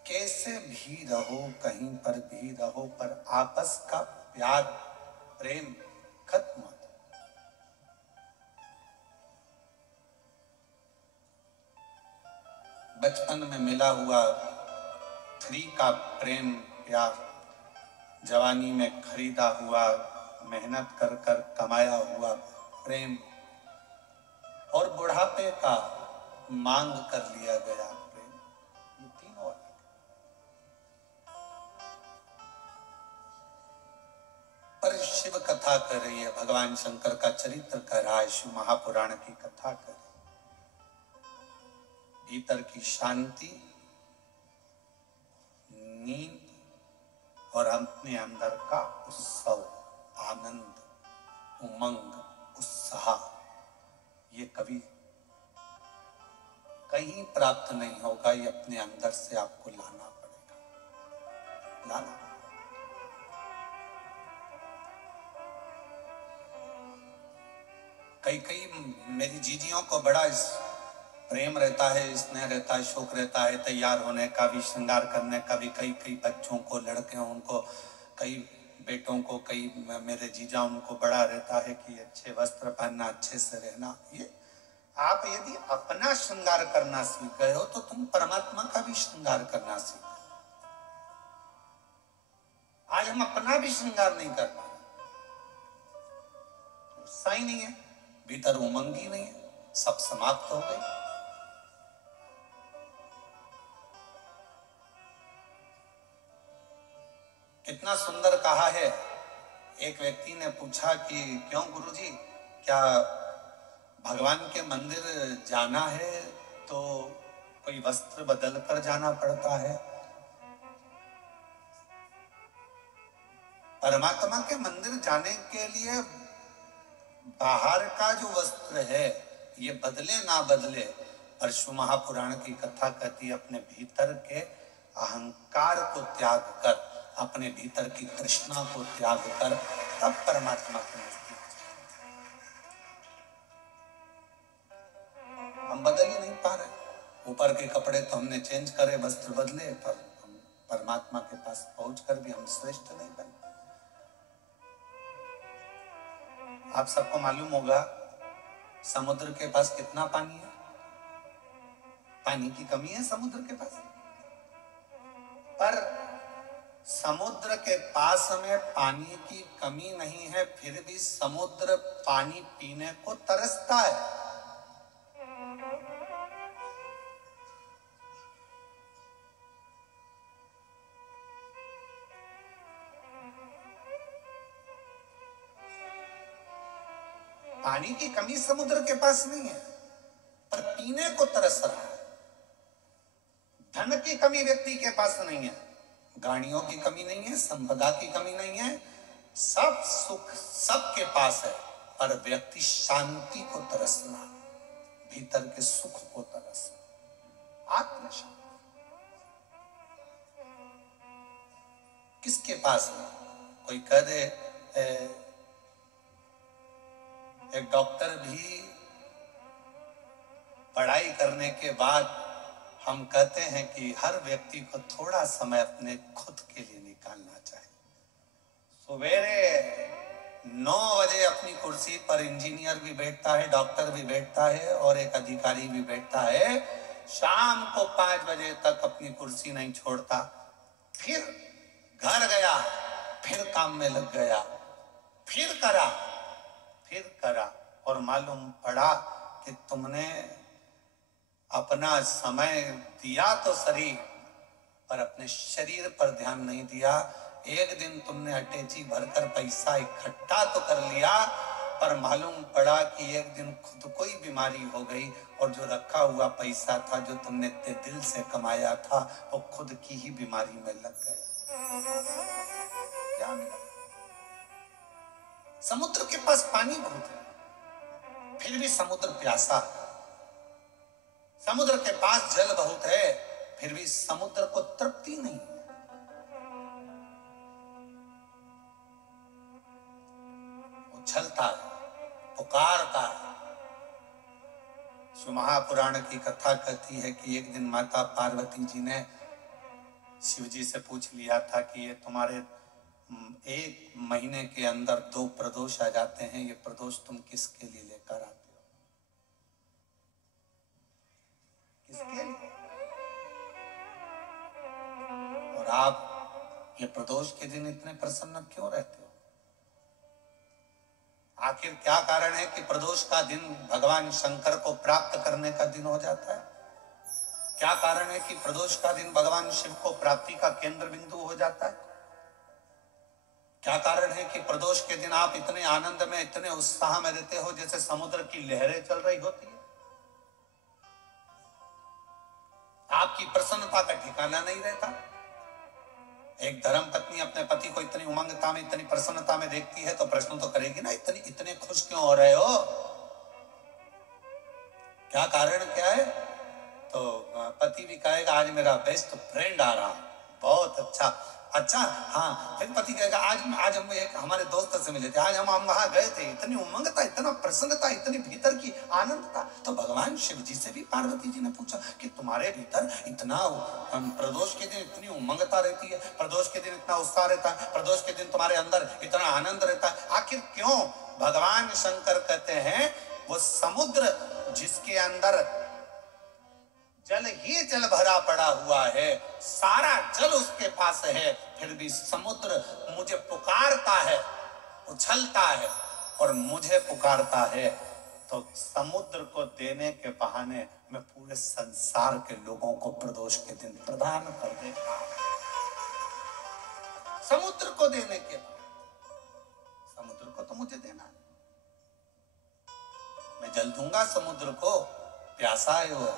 कैसे भी रहो, कहीं पर भी रहो, पर आपस का प्यार प्रेम खत्म मत। बचपन में मिला हुआ फ्री का प्रेम प्यार, जवानी में खरीदा हुआ मेहनत कर कर कमाया हुआ प्रेम, और बुढ़ापे का मांग कर लिया गया प्रेम, ये तीनों अलग। पर शिव कथा कर रही है, भगवान शंकर का चरित्र कर रहा है, शिव महापुराण की कथा कर रही है। भीतर की शांति, नींद और अपने अंदर का उत्सव, आनंद, उमंग, उत्साह, ये कभी कहीं प्राप्त नहीं होगा। ये अपने अंदर से आपको लाना पड़ेगा, लाना। कई मेरी जीजियों को बड़ा प्रेम रहता है, स्नेह रहता है, शौक रहता है तैयार होने का भी, श्रृंगार करने का भी। कई बच्चों को, लड़के हैं उनको, कई बेटों को, कई मेरे जीजा उनको बड़ा रहता है कि अच्छे वस्त्र पहनना, अच्छे से रहना। ये आप यदि अपना श्रृंगार करना सीख गए हो तो तुम परमात्मा का भी श्रृंगार करना सीखो। आज हम अपना भी श्रृंगार नहीं कर पा रहे, उत्साह ही नहीं है, भीतर उमंग ही नहीं है, सब समाप्त हो गए। कितना सुंदर कहा है। एक व्यक्ति ने पूछा कि क्यों गुरुजी, क्या भगवान के मंदिर जाना है तो कोई वस्त्र बदल कर जाना पड़ता है? परमात्मा के मंदिर जाने के लिए बाहर का जो वस्त्र है ये बदले ना बदले, पर शिव महापुराण की कथा कहती है अपने भीतर के अहंकार को त्याग कर, अपने भीतर की तृष्णा को त्याग कर, तब परमात्मा के नजदीक। हम बदल ही नहीं पा रहे। ऊपर के कपड़े तो हमने चेंज करे, वस्त्र बदले, पर हम परमात्मा के पास पहुंचकर भी हम श्रेष्ठ नहीं बने। आप सबको मालूम होगा समुद्र के पास कितना पानी है? पानी की कमी है समुद्र के पास, पर समुद्र के पास में पानी की कमी नहीं है, फिर भी समुद्र पानी पीने को तरसता है। पानी की कमी समुद्र के पास नहीं है, पर पीने को तरस रहा है। धन की कमी व्यक्ति के पास नहीं है, गाड़ियों की कमी नहीं है, संपदा की कमी नहीं है, सब सुख सबके पास है, पर व्यक्ति शांति को तरस रहा, भीतर के सुख को तरस रहा, आत्मशांति किसके पास है? कोई कह दे एक डॉक्टर भी पढ़ाई करने के बाद हम कहते हैं कि हर व्यक्ति को थोड़ा समय अपने खुद के लिए निकालना चाहिए। सवेरे 9 बजे अपनी कुर्सी पर इंजीनियर भी बैठता है, डॉक्टर भी बैठता है और एक अधिकारी भी बैठता है, शाम को 5 बजे तक अपनी कुर्सी नहीं छोड़ता, फिर घर गया, फिर काम में लग गया, फिर करा और मालूम पड़ा कि तुमने अपना समय दिया तो शरीर पर अपने शरीर पर ध्यान नहीं दिया। एक दिन तुमने अटैची भरकर पैसा इकट्ठा तो कर लिया, पर मालूम पड़ा कि एक दिन खुद को ही बीमारी हो गई और जो रखा हुआ पैसा था, जो तुमने इतने दिल से कमाया था, वो खुद की ही बीमारी में लग गया। क्या मिला? समुद्र के पास पानी बहुत है, फिर भी समुद्र प्यासा है। समुद्र के पास जल बहुत है, फिर भी समुद्र को तृप्ति नहीं है। उछलता है, पुकारता है। शिव महापुराण की कथा कहती है कि एक दिन माता पार्वती जी ने शिव जी से पूछ लिया था कि ये तुम्हारे 1 महीने के अंदर 2 प्रदोष आ जाते हैं, ये प्रदोष तुम किसके लिए लेकर आते हो? किसके लिए? और आप ये प्रदोष के दिन इतने प्रसन्न क्यों रहते हो? आखिर क्या कारण है कि प्रदोष का दिन भगवान शंकर को प्राप्त करने का दिन हो जाता है? क्या कारण है कि प्रदोष का दिन भगवान शिव को प्राप्ति का केंद्र बिंदु हो जाता है? क्या कारण है कि प्रदोष के दिन आप इतने आनंद में, इतने उत्साह में रहते हो जैसे समुद्र की लहरें चल रही होती है? आपकी प्रसन्नता का ठिकाना नहीं रहता। एक धर्म पत्नी अपने पति को इतनी उमंगता में, इतनी प्रसन्नता में देखती है तो प्रश्न तो करेगी ना, इतने खुश क्यों हो रहे हो? क्या कारण क्या है? तो पति भी कहेगा आज मेरा बेस्ट फ्रेंड आ रहा है, बहुत अच्छा। हाँ, फिर पति कहेगा आज हम एक हमारे दोस्त से मिले थे, आज हम वहां गए थे, इतनी उमंगता, इतना प्रसन्नता, इतनी भीतर की आनंद था। तो भगवान शिव जी से भी पार्वती जी ने पूछा कि तुम्हारे भीतर इतना प्रदोष के दिन इतनी उमंगता रहती है, प्रदोष के दिन इतना उत्साह रहता है, प्रदोष के दिन तुम्हारे अंदर इतना आनंद रहता है, आखिर क्यों? भगवान शंकर कहते हैं वो समुद्र जिसके अंदर जल ही जल भरा पड़ा हुआ है, सारा जल उसके पास है, फिर भी समुद्र मुझे पुकारता है, उछलता है और मुझे पुकारता है, तो समुद्र को देने के बहाने मैं पूरे संसार के लोगों को प्रदोष के दिन प्रदान कर देता हूं। समुद्र को देने के बहाने, समुद्र को तो मुझे देना है, मैं जल दूंगा समुद्र को, प्यासा है वो।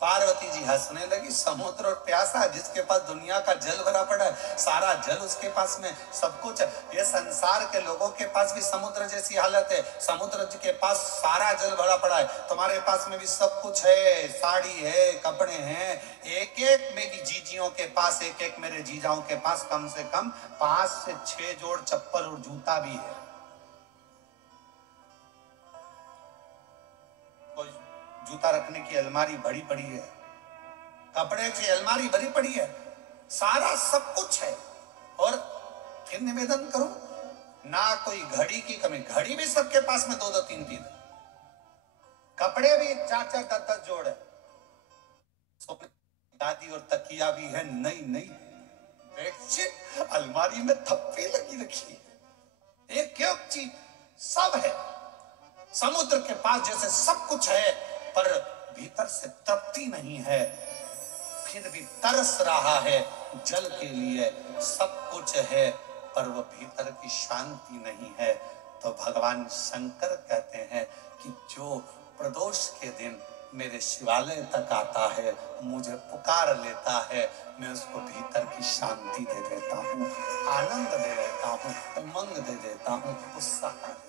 पार्वती जी हंसने लगी, समुद्र और प्यासा, जिसके पास दुनिया का जल भरा पड़ा है, सारा जल उसके पास में, सब कुछ है। ये संसार के लोगों के पास भी समुद्र जैसी हालत है, समुद्र के पास सारा जल भरा पड़ा है, तुम्हारे पास में भी सब कुछ है, साड़ी है, कपड़े हैं, एक एक मेरी जीजियों के पास, एक एक मेरे जीजाओं के पास कम से कम 5 से 6 जोड़ चप्पल और जूता भी है। जूता रखने की अलमारी भरी पड़ी है, कपड़े की अलमारी भरी पड़ी है, सारा सब कुछ है। और फिर निवेदन करूं, ना कोई घड़ी की कमी, घड़ी भी सबके पास में 2-2, 3-3 है, कपड़े भी 4-4, 10-10 जोड़ है, दादी और तकिया भी है, नई बेडशीट अलमारी में थप्पी लगी रखी है, एक चीज सब है। समुद्र के पास जैसे सब कुछ है, पर भीतर से तृप्ति नहीं है, फिर भी तरस रहा है जल के लिए, सब कुछ है पर वह भीतर की शांति नहीं है। तो भगवान शंकर कहते हैं कि जो प्रदोष के दिन मेरे शिवालय तक आता है, मुझे पुकार लेता है, मैं उसको भीतर की शांति दे देता हूँ, आनंद दे देता हूँ, उमंग दे देता हूँ, उत्साह दे देता हूँ।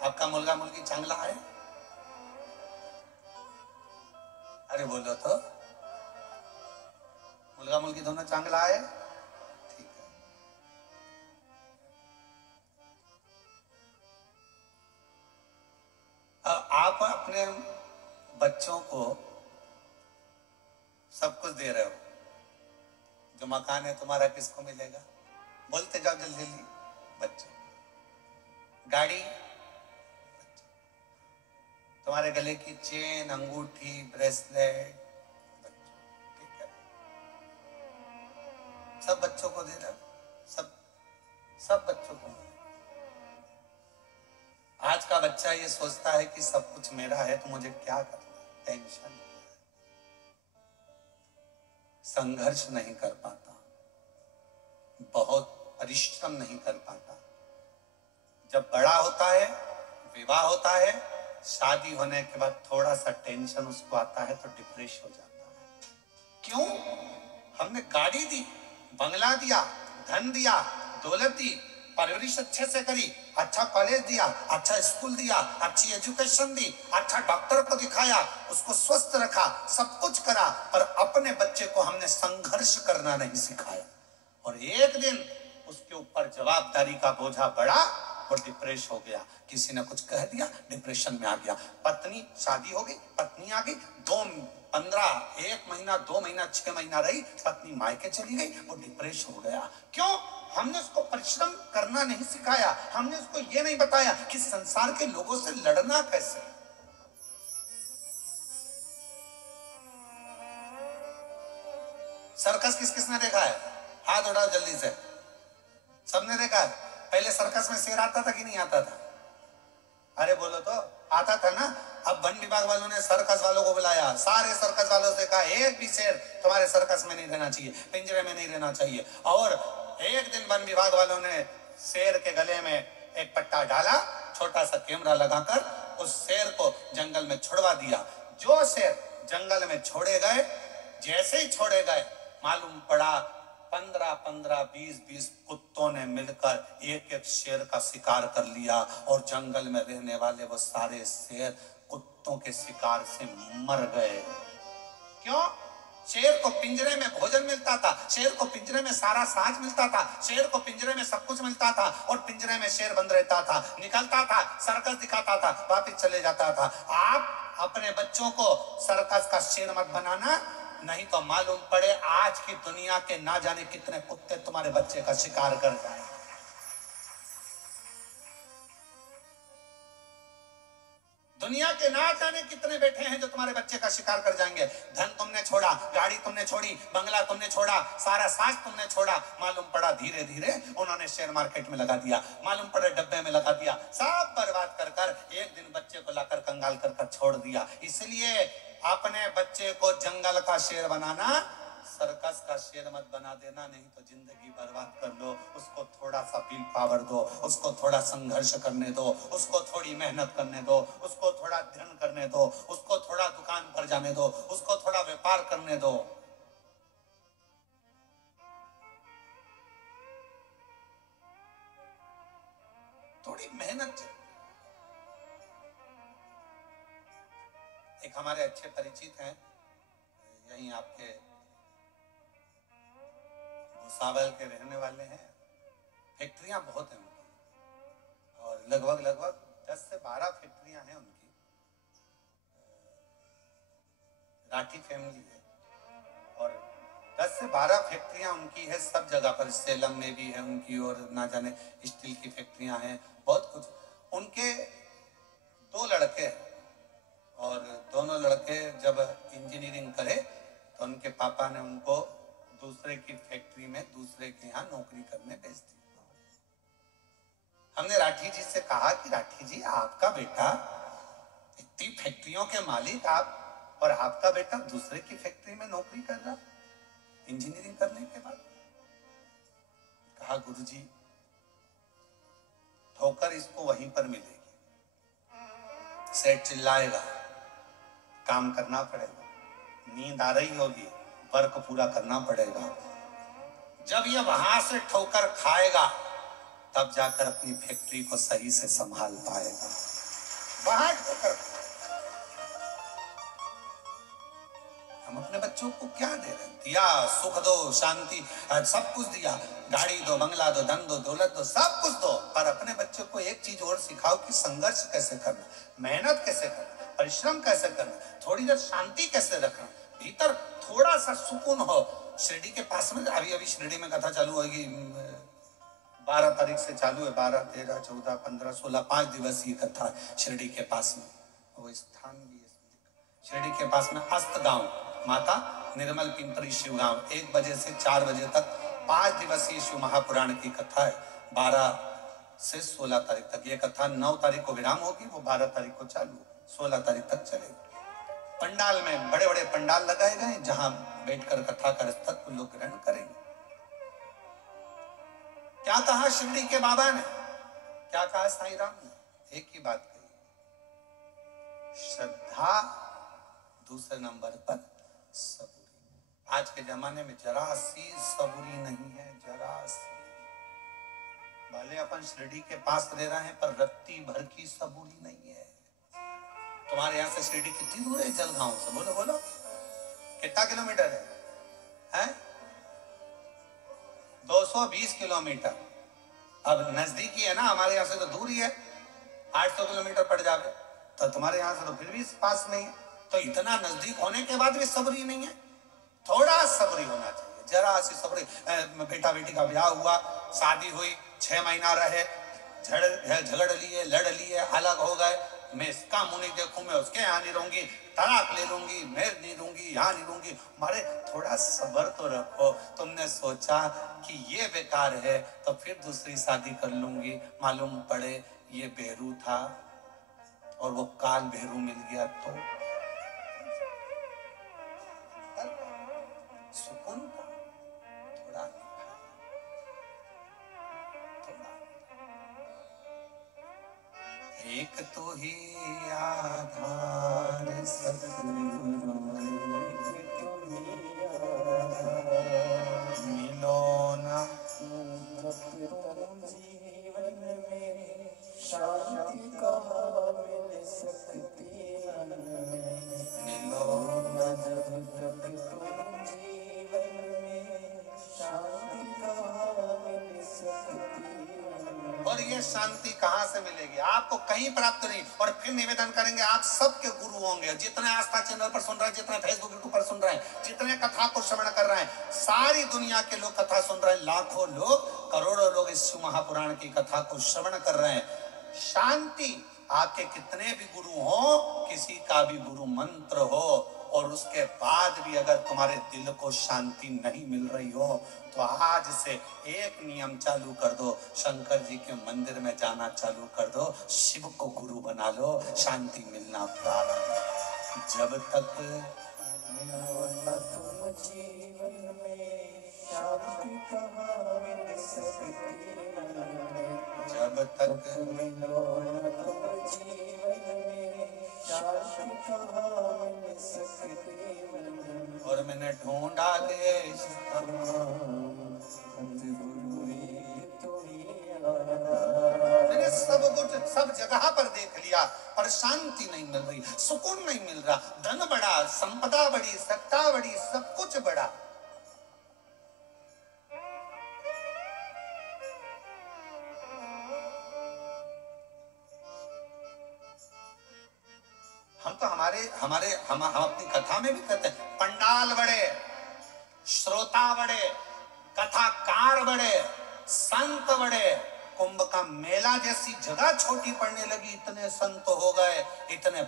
आपका मुलगा मुलगी चांगला आहे? अरे बोलो तो, मुलगा मुलगी दोनों चांगला आहे? ठीक है। अब आप अपने बच्चों को सब कुछ दे रहे हो, जो मकान है तुम्हारा किसको मिलेगा? बोलते जाओ जल्दी जल्दी। बच्चों। गाड़ी, तुम्हारे गले की चेन, अंगूठी, ब्रेसलेट, ठीक है, सब बच्चों को दे रहे हो, सब बच्चों को। आज का बच्चा ये सोचता है कि सब कुछ मेरा है तो मुझे क्या करना, टेंशन, संघर्ष नहीं कर पाता, बहुत परिश्रम नहीं कर पाता। जब बड़ा होता है, विवाह होता है, शादी होने के बाद थोड़ा सा टेंशन उसको आता है तो डिप्रेस हो जाता है। क्यों? हमने गाड़ी दी, बंगला दिया, धन दिया, दौलत दी, परवरिश अच्छे से करी, अच्छा कॉलेज दिया, अच्छा स्कूल दिया, अच्छी एजुकेशन दी, अच्छा डॉक्टर को दिखाया, उसको स्वस्थ रखा, सब कुछ करा, पर अपने बच्चे को हमने संघर्ष करना नहीं सिखाया। और एक दिन उसके ऊपर जवाबदारी का बोझा बढ़ा और डिप्रेस हो गया। किसी ने कुछ कह दिया, डिप्रेशन में आ गया। पत्नी, शादी हो गई, पत्नी आ गई, 1 महीना, 2 महीना, 6 महीना रही, पत्नी मायके चली गई, वो डिप्रेस हो गया। क्यों? हमने उसको परिश्रम करना नहीं सिखाया, हमने उसको ये नहीं बताया कि संसार के लोगों से लड़ना कैसे। सर्कस किस किसने देखा है? हाथ उठाओ जल्दी से। सबने देखा है? पहले सर्कस में शेर आता था कि नहीं आता था? अरे बोलो तो, आता था ना। अब वन विभाग वालों ने सर्कस वालों को बुलाया, सारे सर्कस वालों से कहा एक भी शेर तुम्हारे सर्कस में नहीं रहना चाहिए, पिंजरे में नहीं रहना चाहिए। और एक दिन वन विभाग वालों ने शेर के गले में एक पट्टा डाला, छोटा सा कैमरा लगाकर उस शेर को जंगल में छुड़वा दिया। जो शेर जंगल में छोड़े गए, जैसे ही छोड़े गए, मालूम पड़ा 15-15, 20-20 कुत्तों ने मिलकर एक एक शेर का शिकार कर लिया और जंगल में रहने वाले वो सारे शेर कुत्तों के शिकार से मर गए। क्यों? शेर को पिंजरे में भोजन मिलता था, शेर को पिंजरे में सारा साज मिलता था, शेर को पिंजरे में सब कुछ मिलता था और पिंजरे में शेर बंद रहता था, निकलता था, सर्कस दिखाता था, वापस चले जाता था। आप अपने बच्चों को सर्कस का शेर मत बनाना, नहीं तो मालूम पड़े आज की दुनिया के ना जाने कितने कुत्ते तुम्हारे बच्चे का शिकार कर जाए। दुनिया के ना जाने कितने बैठे हैं जो तुम्हारे बच्चे का शिकार कर जाएंगे। धन तुमने छोड़ा, गाड़ी तुमने छोड़ी, बंगला तुमने छोड़ा, सारा साज तुमने छोड़ा, मालूम पड़ा धीरे धीरे उन्होंने शेयर मार्केट में लगा दिया, मालूम पड़ा डब्बे में लगा दिया, सब बर्बाद कर कर एक दिन बच्चे को लाकर कंगाल कर कर छोड़ दिया। इसलिए अपने बच्चे को जंगल का शेर बनाना, सर्कस का शेर मत बना देना, नहीं तो जिंदगी बर्बाद कर लो। उसको थोड़ा सा विल पावर दो, उसको थोड़ा संघर्ष करने दो, उसको थोड़ी मेहनत करने दो, उसको थोड़ा अध्ययन करने दो, उसको थोड़ा दुकान पर जाने दो, उसको थोड़ा व्यापार करने दो। थोड़ी मेहनत। एक हमारे अच्छे परिचित हैं, यहीं आपके भुसावल के रहने वाले हैं, फैक्ट्रियां बहुत हैं उनकी और लगभग 10 से 12 फैक्ट्रियां हैं उनकी। राठी फैमिली है और 10 से 12 फैक्ट्रियां उनकी है सब जगह पर। सेलम में भी है उनकी और ना जाने स्टील की फैक्ट्रियां हैं, बहुत कुछ। उनके 2 लड़के और दोनों लड़के जब इंजीनियरिंग करे तो उनके पापा ने उनको दूसरे की फैक्ट्री में दूसरे के यहाँ नौकरी करने भेज दी। हमने राठी जी से कहा कि राठी जी, आपका बेटा इतनी फैक्ट्रियों के मालिक आप, और आपका बेटा दूसरे की फैक्ट्री में नौकरी कर रहा इंजीनियरिंग करने के बाद। कहा गुरुजी, ठोकर इसको वहीं पर मिलेगी, सेठ चिल्लाएगा, काम करना पड़ेगा, नींद आ रही होगी, वर्क पूरा करना पड़ेगा। जब ये वहां से ठोकर खाएगा तब जाकर अपनी फैक्ट्री को सही से संभाल पाएगा। वहां ठोकर। हम अपने बच्चों को क्या दे रहे हैं? दिया, सुख दो, शांति, सब कुछ दिया, गाड़ी दो, बंगला दो, धन दो, दौलत दो, सब कुछ दो, पर अपने बच्चों को एक चीज और सिखाओ कि संघर्ष कैसे करना, मेहनत कैसे करना, परिश्रम कैसे करना, थोड़ी देर शांति कैसे रखना, भीतर थोड़ा सा सुकून हो। शिरडी के पास में अभी अभी शिरडी में कथा चालू होगी, 12 तारीख से चालू है, 12, 13, 14, 15, 16, 5 दिवसीय कथा शिरडी के पास में। वो स्थान भी है शिरडी के पास में, अस्त गांव, माता निर्मल पिंपरी शिव गांव। 1 बजे से 4 बजे तक 5 दिवसीय शिव महापुराण की कथा है। 12 से 16 तारीख तक ये कथा, 9 तारीख को विराम होगी, वो 12 तारीख को चालू, 16 तारीख तक चलेगी। पंडाल में बड़े बड़े पंडाल लगाए गए जहां बैठकर कथा का रस्तक लोग ग्रहण करेंगे। क्या कहा शिरडी के बाबा ने, क्या कहा साईं राम ने? एक ही बात कही, श्रद्धा, दूसरे नंबर पर सबूरी। आज के जमाने में जरा सी सबूरी नहीं है, जरा सी। भले अपन शिरडी के पास रह रहे हैं पर रत्ती भर की सबूरी नहीं है। तुम्हारे यहाँ से शिरडी कितनी दूर है? जलगांव से, बोलो बोलो, कितना किलोमीटर है? 220 किलोमीटर। अब नजदीकी है ना, हमारे यहाँ से तो दूर ही है, 800 किलोमीटर पड़ जावे, तो तुम्हारे यहाँ से तो फिर भी पास नहीं है। तो इतना नजदीक होने के बाद भी सबरी नहीं है। थोड़ा सबरी होना चाहिए, जरा सी सबरी। बेटा बेटी का ब्याह हुआ, शादी हुई, 6 महीना रहे, झगड़ लिए, लड़ लिए, अलग हो गए, मैं इसका मुंह नहीं देखूं, मैं उसके यहाँ नहीं रहूंगी, तलाक ले लूंगी, मैं नहीं रहूंगी, यहाँ नहीं रहूंगी। मारे थोड़ा सब्र तो रखो। तुमने सोचा कि ये बेकार है तो फिर दूसरी शादी कर लूंगी, मालूम पड़े ये बेरू था और वो काल बेरू मिल गया तो सुकून का थोड़ा एक तो ही आधार सतगुरु मिलो ना, जीवन में शांति कहाँ मिल सकती मन में, मिलो न जब तक तुम जीवन में शांति कहाँ मिल सकती मन में। और ये शांति कहां से मिलेगी? आपको कहीं प्राप्त नहीं। और फिर निवेदन करेंगे, आप सबके गुरु होंगे, जितने आस्था चैनल पर सुन रहे हैं, जितने फेसबुक यूट्यूब पर सुन रहे हैं, जितने कथा को श्रवण कर रहे हैं, सारी दुनिया के लोग कथा सुन रहे हैं, लाखों लोग, करोड़ों लोग इस शिव महापुराण की कथा को श्रवण कर रहे हैं। शांति, आपके कितने भी गुरु हो, किसी का भी गुरु मंत्र हो, और उसके बाद भी अगर तुम्हारे दिल को शांति नहीं मिल रही हो, तो आज से एक नियम चालू कर दो, शंकर जी के मंदिर में जाना चालू कर दो, शिव को गुरु बना लो, शांति मिलना प्रारंभ। जब तक तुम जीवन में शांति कहाँ मिल सकती मन में, जब तक मिलो न तुम जीवन में शांति कहाँ मिल सकती मन में। और मैंने ढूंढा देश, मैंने सब कुछ सब जगह पर देख लिया, पर शांति नहीं मिल रही, सुकून नहीं मिल रहा। धन बड़ा, संपदा बड़ी, सत्ता बड़ी, सब कुछ बड़ा, हम तो हम अपनी कथा में भी कहते हैं, पंडाल बड़े, श्रोता बड़े, कथाकार बड़े, संत बड़े, कुंभ का मेला जैसी जगह छोटी पड़ने लगी, इतने संत हो गए, इतने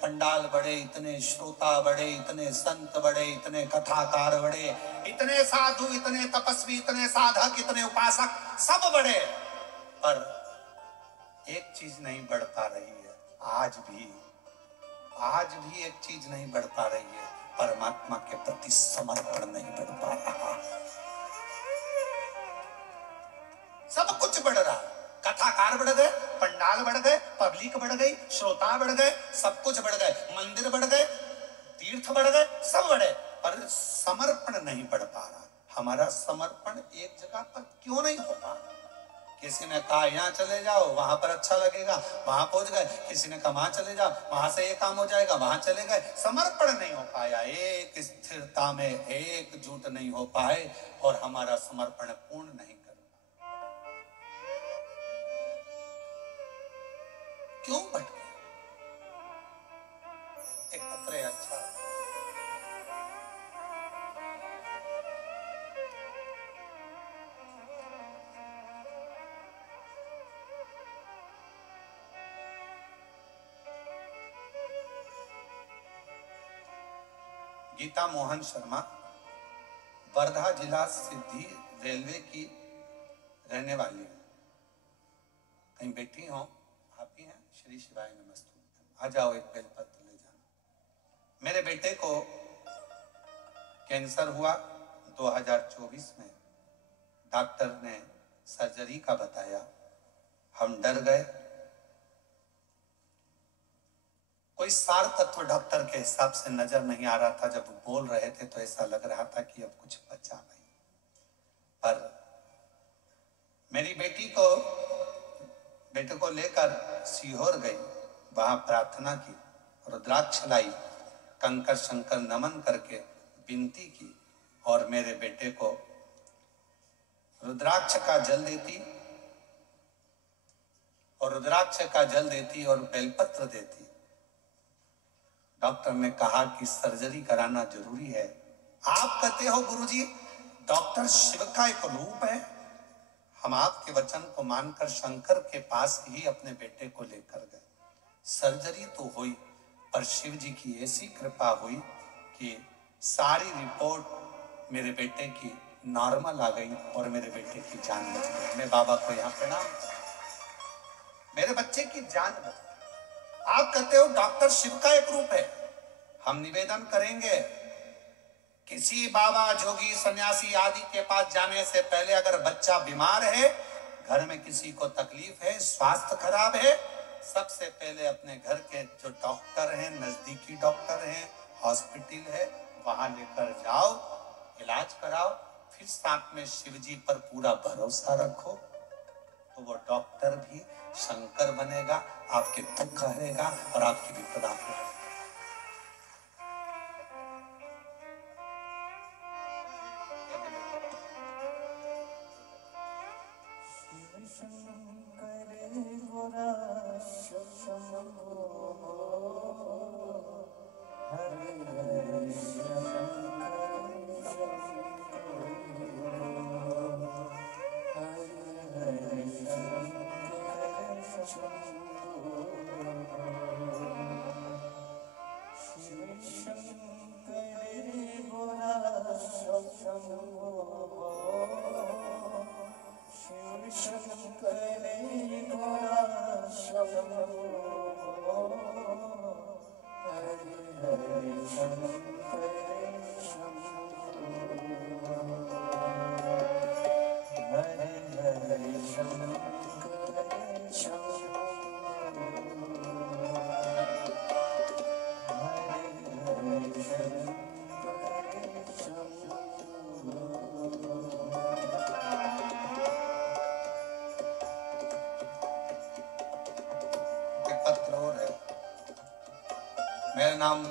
पंडाल बड़े, इतने श्रोता बड़े, इतने संत बड़े, इतने कथाकार बड़े, इतने साधु, इतने तपस्वी, इतने साधक, इतने उपासक, सब बड़े, पर एक चीज नहीं बढ़ पा रही है, आज भी एक चीज नहीं बढ़ पा रही है, परमात्मा के प्रति समर्पण नहीं बढ़ पा रहा। सब कुछ बढ़ रहा, कथाकार बढ़ गए, पंडाल बढ़ गए, पब्लिक बढ़ गई, श्रोता बढ़ गए, सब कुछ बढ़ गए, मंदिर बढ़ गए, तीर्थ बढ़ गए, सब बढ़े, पर समर्पण नहीं बढ़ पा रहा। हमारा समर्पण एक जगह पर क्यों नहीं हो पा रहा? किसी ने कहा यहाँ चले जाओ, वहां पर अच्छा लगेगा, वहां पहुंच गए। किसी ने कहा वहां चले जाओ, वहां से ये काम हो जाएगा, वहां चले गए। समर्पण नहीं हो पाया, एक स्थिरता में एकजुट नहीं हो पाए और हमारा समर्पण पूर्ण नहीं कर पाए। क्यों भटके? एक पत्र है अच्छा, गीता मोहन शर्मा, वर्धा जिला सिद्धि रेलवे की रहने वाली है। कहीं बैठी हो आप ही हैं? श्री शिवाय नमस्तु। आ जाओ, एक बेलपत्र ले जाना। मेरे बेटे को कैंसर हुआ 2024 में। डॉक्टर ने सर्जरी का बताया, हम डर गए। कोई सार तत्व डॉक्टर के हिसाब से नजर नहीं आ रहा था। जब बोल रहे थे तो ऐसा लग रहा था कि अब कुछ बचा नहीं। पर मेरी बेटे को लेकर सीहोर गई, वहां प्रार्थना की, रुद्राक्ष लाई, कंकर शंकर नमन करके विनती की और मेरे बेटे को रुद्राक्ष का जल देती और बेलपत्र देती। डॉक्टर ने कहा कि सर्जरी कराना जरूरी है। आप कहते हो गुरुजी डॉक्टर शिव का एक रूप है। हम आपके वचन को मानकर शंकर के पास ही अपने बेटे को लेकर गए। सर्जरी तो हुई, पर शिव जी की ऐसी कृपा हुई कि सारी रिपोर्ट मेरे बेटे की नॉर्मल आ गई और मेरे बेटे की जान बच गई। मैं बाबा को यहाँ प्रणाम, मेरे बच्चे की जान बच गई। आप कहते हो डॉक्टर शिव का एक रूप है। हम निवेदन करेंगे, किसी बाबा जोगी सन्यासी आदि के पास जाने से पहले अगर बच्चा बीमार है, घर में किसी को तकलीफ है, स्वास्थ्य खराब है, सबसे पहले अपने घर के जो डॉक्टर हैं, नजदीकी डॉक्टर हैं, हॉस्पिटल है, वहां लेकर जाओ, इलाज कराओ। फिर साथ में शिव जी पर पूरा भरोसा रखो, तो वो डॉक्टर भी शंकर बनेगा, आपके दुख हरेगा और आपकी विपदा को। शिव शंकर गोरा शंभो, हरे हरे शंकर मेरा नाम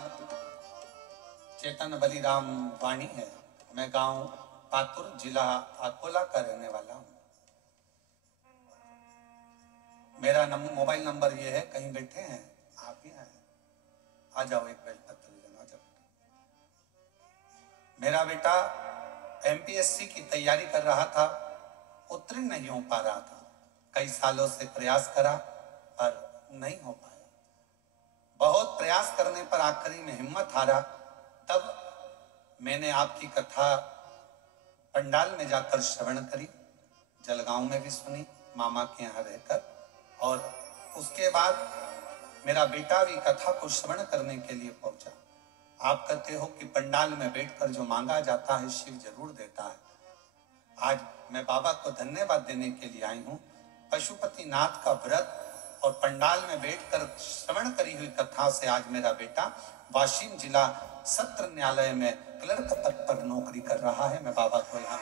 चेतन बलिराम वाणी है। मैं गांव पातुर, जिला अकोला का रहने वाला हूं। मेरा मोबाइल नंबर ये है, कहीं बैठे हैं आप ही आए, आ जाओ, एक बेलपत्र लेना। जाओ। मेरा बेटा एमपीएससी की तैयारी कर रहा था, उत्तीर्ण नहीं हो पा रहा था। कई सालों से प्रयास करा पर नहीं हो पाया। बहुत प्रयास करने पर आखिरी में हिम्मत हारा। तब मैंने आपकी कथा पंडाल में जाकर श्रवण करी, जलगांव में भी सुनी, मामा के यहाँ रहकर। और उसके बाद मेरा बेटा भी कथा को श्रवण करने के लिए पहुंचा। आप कहते हो कि पंडाल में बैठकर जो मांगा जाता है शिव जरूर देता है। आज मैं बाबा को धन्यवाद देने के लिए आई हूँ। पशुपतिनाथ का व्रत और पंडाल में बैठकर श्रवण करी हुई कथा से आज मेरा बेटा वाशिम जिला सत्र न्यायालय में क्लर्क पद पर नौकरी कर रहा है। मैं बाबा को यहाँ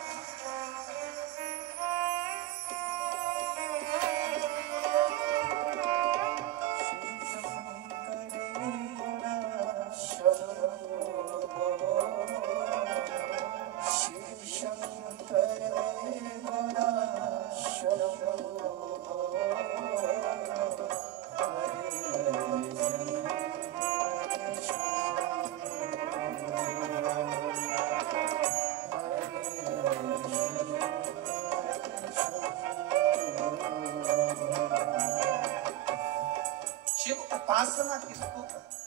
उपासना किसको करते?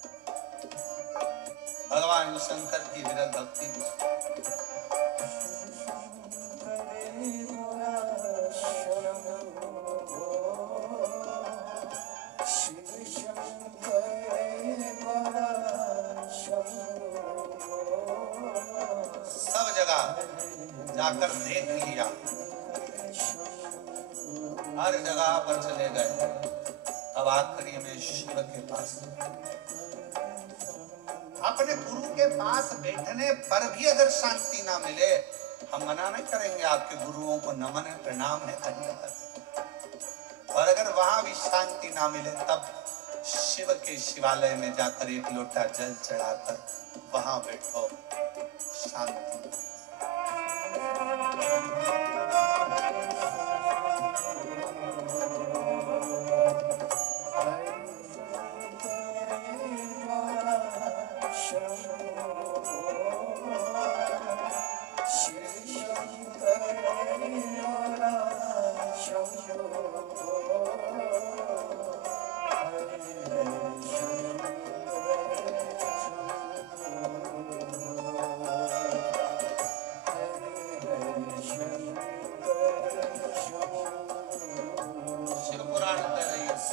भगवान शंकर की विरल भक्ति किसको? सब जगह जाकर देख लिया, हर जगह पर चले गए। अब आखिरी में शिव के पास, अपने गुरु के पास बैठने पर भी अगर शांति ना मिले, हम मना नहीं करेंगे, आपके गुरुओं को नमन है, प्रणाम है, धन्यवाद। और अगर वहां भी शांति ना मिले, तब शिव के शिवालय में जाकर एक लोटा जल चढ़ाकर वहां बैठो, शांति।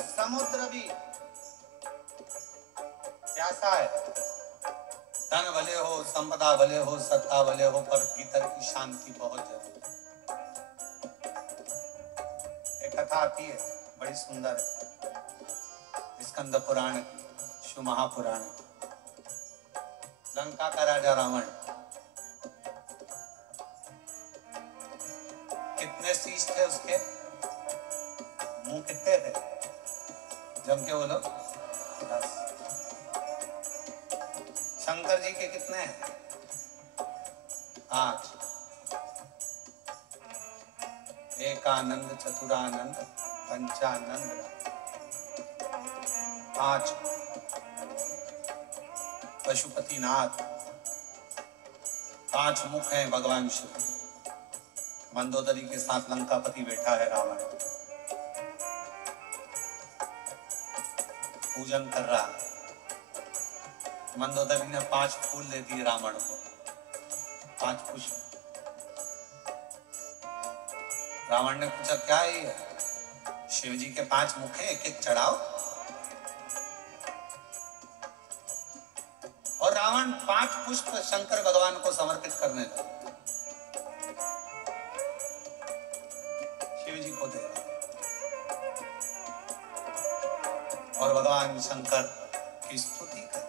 समुद्र भी प्यासा है, धन भले हो, संपदा भले हो, सत्ता भले हो, पर भीतर की शांति बहुत जरूरी है। एक कथा आती है, बड़ी सुंदर है, स्कंद पुराण की, शिव महापुराण की। लंका का राजा रावण, कितने शीश थे उसके, मुंह कितने थे? जम के बोलो 10। शंकर जी के कितने हैं? 8। एकानंद, चतुरानंद, पंचानंद, 5। पशुपतिनाथ, 5 मुख हैं भगवान शिव। मंदोदरी के साथ लंकापति बैठा है रावण, पूजन कर रहा। मंदोदरी ने 5 फूल दे दिए रावण को, 5 पुष्प। रावण ने पूछा क्या है ये? शिव जी के 5 मुख हैं, एक एक चढ़ाओ। और रावण 5 पुष्प शंकर भगवान को समर्पित करने लगा, शिव जी को दे। और भगवान शंकर की स्तुति कर।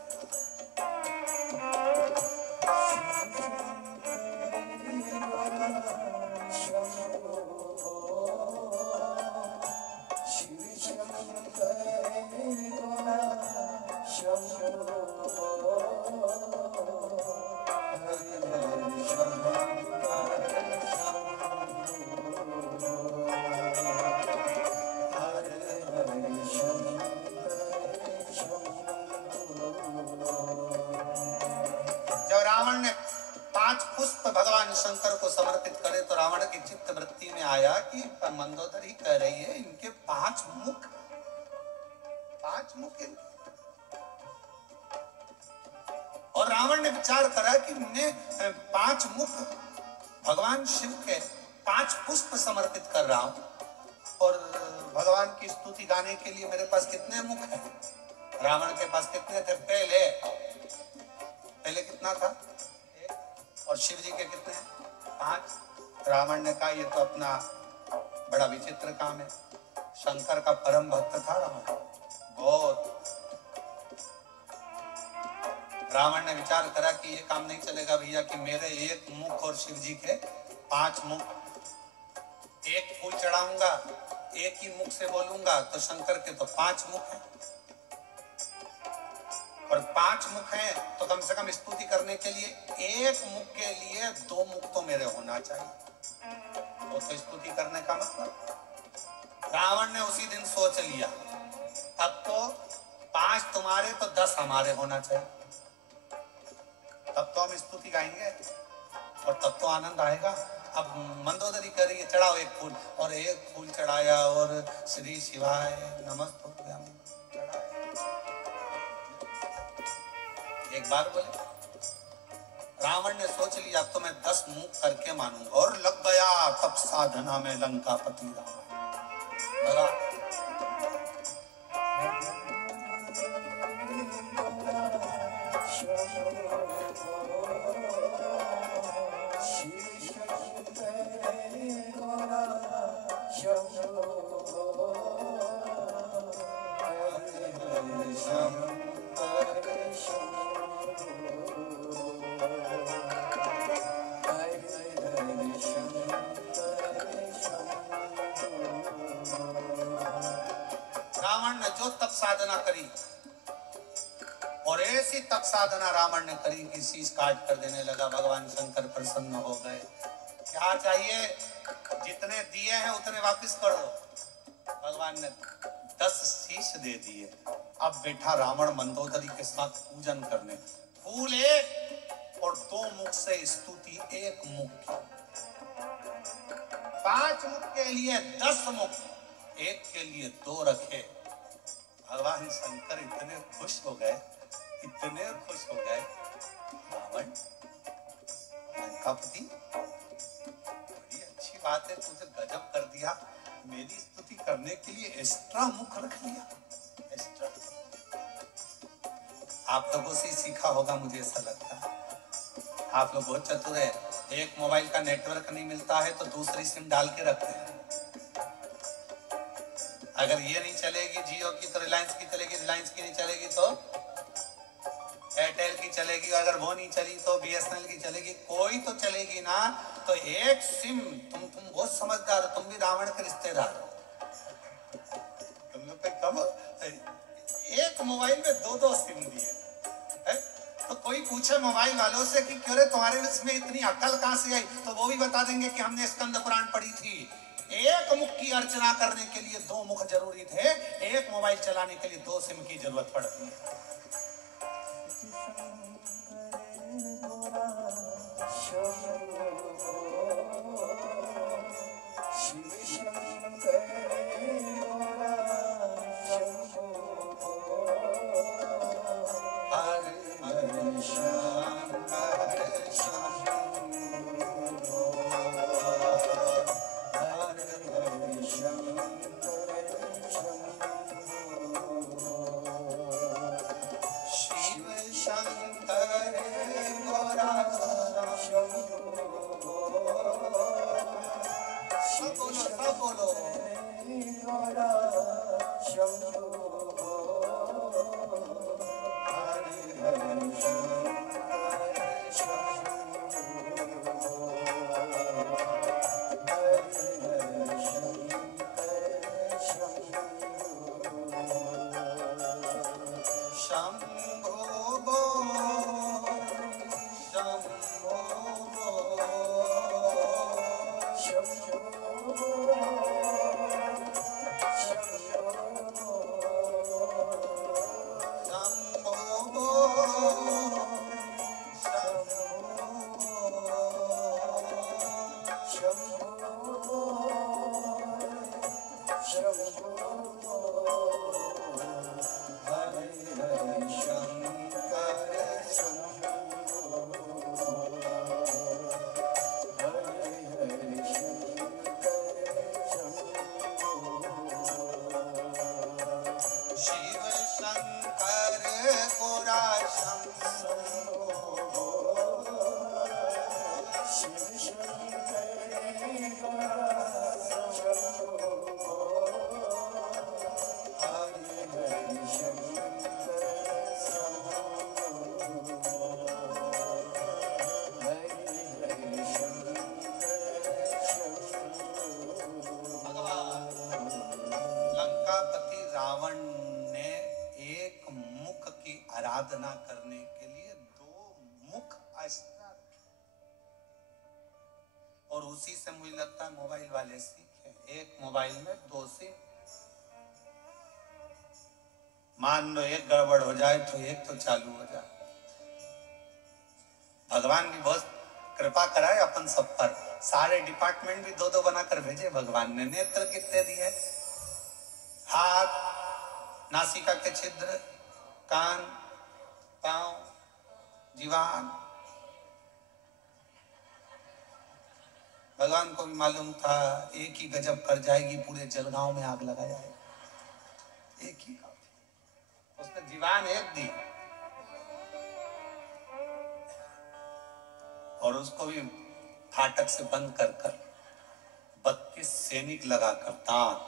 भगवान शंकर को समर्पित करे तो रावण की चित्त वृत्ति में आया कि मंदोदरी कह रही है इनके 5 मुख, 5 मुख इनके। और रावण ने विचार करा कि मैं 5 मुख भगवान शिव के 5 पुष्प समर्पित कर रहा हूं, और भगवान की स्तुति गाने के लिए मेरे पास कितने मुख हैं? रावण के पास कितने थे? पहले कितना था? और शिव जी के कितने हैं? 5। रावण ने कहा ये तो अपना बड़ा विचित्र काम है। शंकर का परम भक्त था रावण, बहुत। रावण ने विचार करा कि ये काम नहीं चलेगा भैया कि मेरे एक मुख और शिव जी के 5 मुख। एक फूल चढ़ाऊंगा, एक ही मुख से बोलूंगा, तो शंकर के तो 5 मुख हैं, और 5 मुख हैं तो कम से कम स्तुति करने के लिए एक मुख के लिए 2 मुख तो मेरे होना चाहिए। वो तो स्तुति करने का मतलब। रावण ने उसी दिन सोच लिया, अब तो 5 तुम्हारे तो 10 हमारे होना चाहिए, तब तो हम स्तुति गाएंगे और तब तो आनंद आएगा। अब मंदोदरी कर रही है, चढ़ाओ एक फूल, और एक फूल चढ़ाया और श्री शिवाय नमस्तुभ्यम चढ़ाया। एक बार बोले, रावण ने सोच लिया अब तो मैं 10 मुख करके मानूंगा, और लग गया तब साधना में लंकापति रावण। लगा रावण ने जो तप साधना करी, और ऐसी तप साधना रावण ने करी कि शीश काट कर देने लगा। भगवान शंकर प्रसन्न हो गए। क्या चाहिए? जितने दिए हैं उतने वापस कर दो। भगवान ने 10 शीश दे दिए। अब बैठा रावण मंदोदरी के साथ पूजन करने। फूल एक और 2 मुख से स्तुति एक मुख की। 5 मुख के लिए 10 मुख, एक के लिए 2 रखे। भगवान शंकर इतने खुश हो गए, इतने खुश हो गए। रावण, लंकापति, बड़ी अच्छी बात है, तुझे गजब कर दिया। मेरी स्तुति करने के लिए एक्स्ट्रा मुख रख लिया। एक्स्ट्रा। आप लोगों से सीखा होगा, मुझे ऐसा लगता है। आप लोग बहुत चतुर है। एक मोबाइल का नेटवर्क नहीं मिलता है तो दूसरी सिम डाल के रखते हैं। अगर ये नहीं चलेगी जियो की तो रिलायंस की चलेगी, रिलायंस की नहीं चलेगी तो एयरटेल की चलेगी, अगर वो नहीं चली तो बीएसएनएल की चलेगी, कोई तो चलेगी ना। तो एक सिम, तुम बहुत समझदार हो, तुम भी रावण के रिश्तेदार हो। तुम लोग पे कब एक मोबाइल में 2-2 सिम दिए है? तो कोई पूछे मोबाइल वालों से कि क्यों रे तुम्हारे इसमें इतनी अक्ल कहां से आई, तो वो भी बता देंगे कि हमने स्कंद पुराण पढ़ी थी। एक मुख की अर्चना करने के लिए 2 मुख जरूरी थे, एक मोबाइल चलाने के लिए 2 सिम की जरूरत पड़ती है। आराधना करने के लिए दो मुख अस्त्र, और उसी से मुझे लगता है मोबाइल वाले सीखे। एक मोबाइल में दो सिम, मान लो एक गड़बड़ हो जाए तो एक तो चालू हो जाए। भगवान भी बहुत कृपा कराए अपन सब पर, सारे डिपार्टमेंट भी दो दो बनाकर भेजे भगवान ने। नेत्र कितने दिए, हाथ, नासिका के छिद्र, कान, पांव, जीवान। भगवान को भी मालूम था एक ही गजब कर जाएगी, पूरे जलगांव में आग लगा जाएगी, एक ही काफी। उसने जीवान एक दी और उसको भी फाटक से बंद कर कर 32 सैनिक लगाकर दांत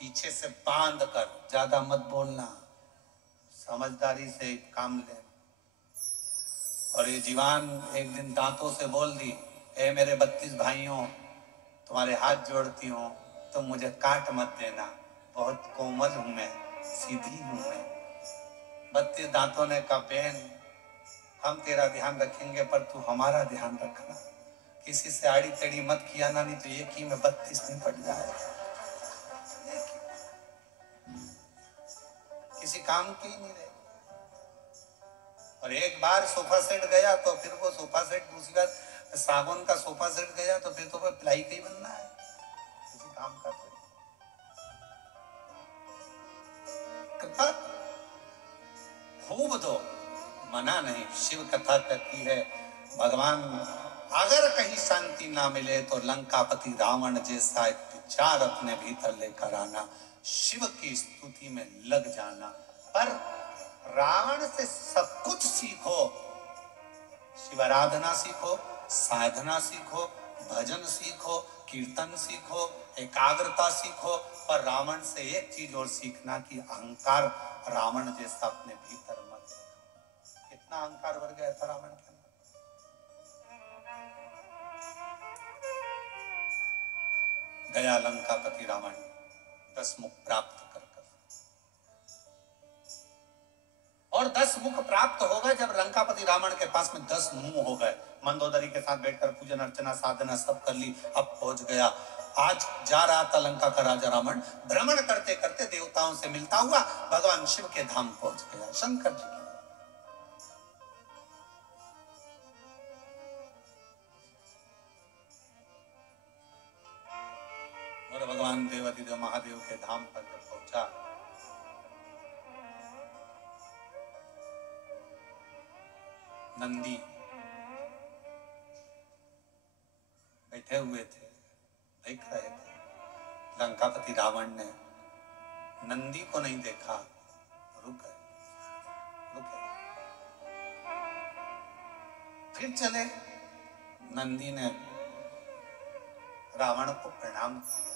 पीछे से बांध कर, ज्यादा मत बोलना, समझदारी से काम ले। और ये जीवान एक दिन दांतों से बोल दी, ए मेरे 32 भाइयों, तुम्हारे हाथ जोड़ती हूँ, तुम मुझे काट मत देना, बहुत कोमल हूं मैं, सीधी हूं मैं। 32 दांतों ने कहा, बहन हम तेरा ध्यान रखेंगे पर तू हमारा ध्यान रखना, किसी से आड़ी टेढ़ी मत किया ना, नहीं तो एक ही में 32 नहीं पड़ जाए, किसी काम की ही नहीं रहे। और एक बार सोफा सेट गया तो फिर वो सोफा सेट, दूसरी बार सागौन का सोफा सेट गया तो फिर तो वो प्लाई का ही बनना है, किसी काम का तो। कृपा खूब दो, मना नहीं। शिव कथा कहती है भगवान अगर कहीं शांति ना मिले तो लंकापति रावण जैसा एक विचार अपने भीतर लेकर आना, शिव की स्तुति में लग जाना। पर रावण से सब कुछ सीखो, शिव आराधना सीखो, साधना सीखो, भजन सीखो, कीर्तन सीखो, एकाग्रता सीखो, पर रावण से एक चीज और सीखना कि अहंकार रावण जैसा अपने भीतर मत रखो। कितना अहंकार भर गया था रावण के अंदर। गया लंकापति रावण 10 मुख प्राप्त कर, और 10 मुख प्राप्त हो गए जब लंकापति रावण के पास में 10 मुंह हो गए। मंदोदरी के साथ बैठकर पूजन अर्चना साधना सब कर ली, अब पहुंच गया। आज जा रहा था लंका का राजा रावण, भ्रमण करते करते देवताओं से मिलता हुआ भगवान शिव के धाम पहुंच गया, शंकर जी के। और भगवान देवादिदेव महादेव के धाम पर जब पहुंचा, नंदी बैठे हुए थे, देख रहे थे। लंकापति रावण ने नंदी को नहीं देखा, रुक गए। फिर चले। नंदी ने रावण को प्रणाम किया।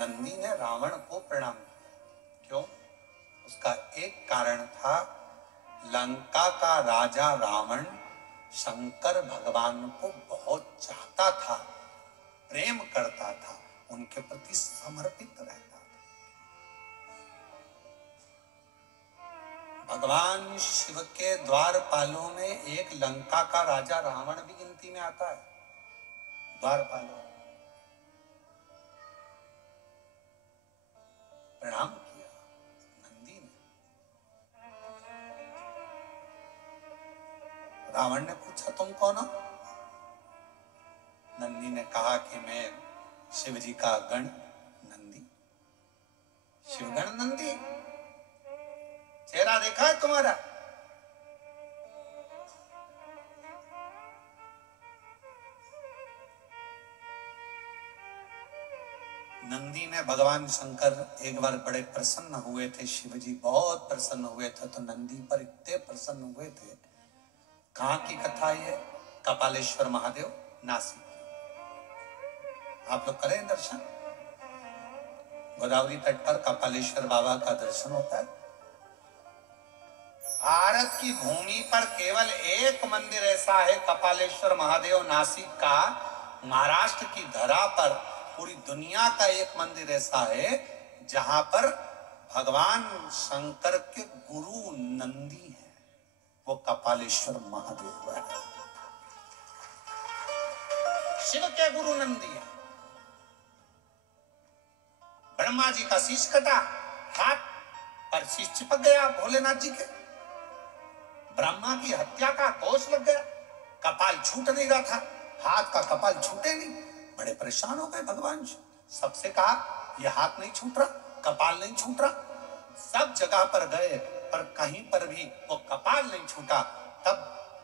नंदी ने रावण को प्रणाम किया, क्यों? उसका एक कारण था, लंका का राजा रावण शंकर भगवान को बहुत चाहता था, प्रेम करता था, उनके प्रति समर्पित रहता था। भगवान शिव के द्वारपालों में एक लंका का राजा रावण भी गिनती में आता है। द्वारपालों प्रणाम किया नंदी ने। रावण ने पूछा, तुम कौन हो? नंदी ने कहा कि मैं शिव जी का गण नंदी। शिवगण नंदी, चेहरा देखा है तुम्हारा? नंदी ने, भगवान शंकर एक बार बड़े प्रसन्न हुए थे, शिव जी बहुत प्रसन्न हुए थे, तो नंदी पर इतने प्रसन्न हुए थे। कहाँ की कथा ये? कपालेश्वर महादेव, नासिक। आप लोग करें दर्शन, गोदावरी तट पर कपालेश्वर बाबा का दर्शन होता है। भारत की भूमि पर केवल एक मंदिर ऐसा है, कपालेश्वर महादेव नासिक का। महाराष्ट्र की धरा पर पूरी दुनिया का एक मंदिर ऐसा है जहां पर भगवान शंकर के गुरु नंदी हैं, वो कपालेश्वर महादेव है। शिव के गुरु नंदी है। ब्रह्मा जी का शीश कटा, हाथ पर शीश चिपक गया भोलेनाथ जी के। ब्रह्मा की हत्या का दोष लग गया, कपाल छूट नहीं रहा था, हाथ का कपाल छूटे नहीं। बड़े परेशान हो गए भगवान जी। सबसे कहा ये हाथ नहीं छूट रहा, कपाल नहीं छूट रहा। सब जगह पर गए पर कहीं पर भी वो कपाल नहीं छूटा। तब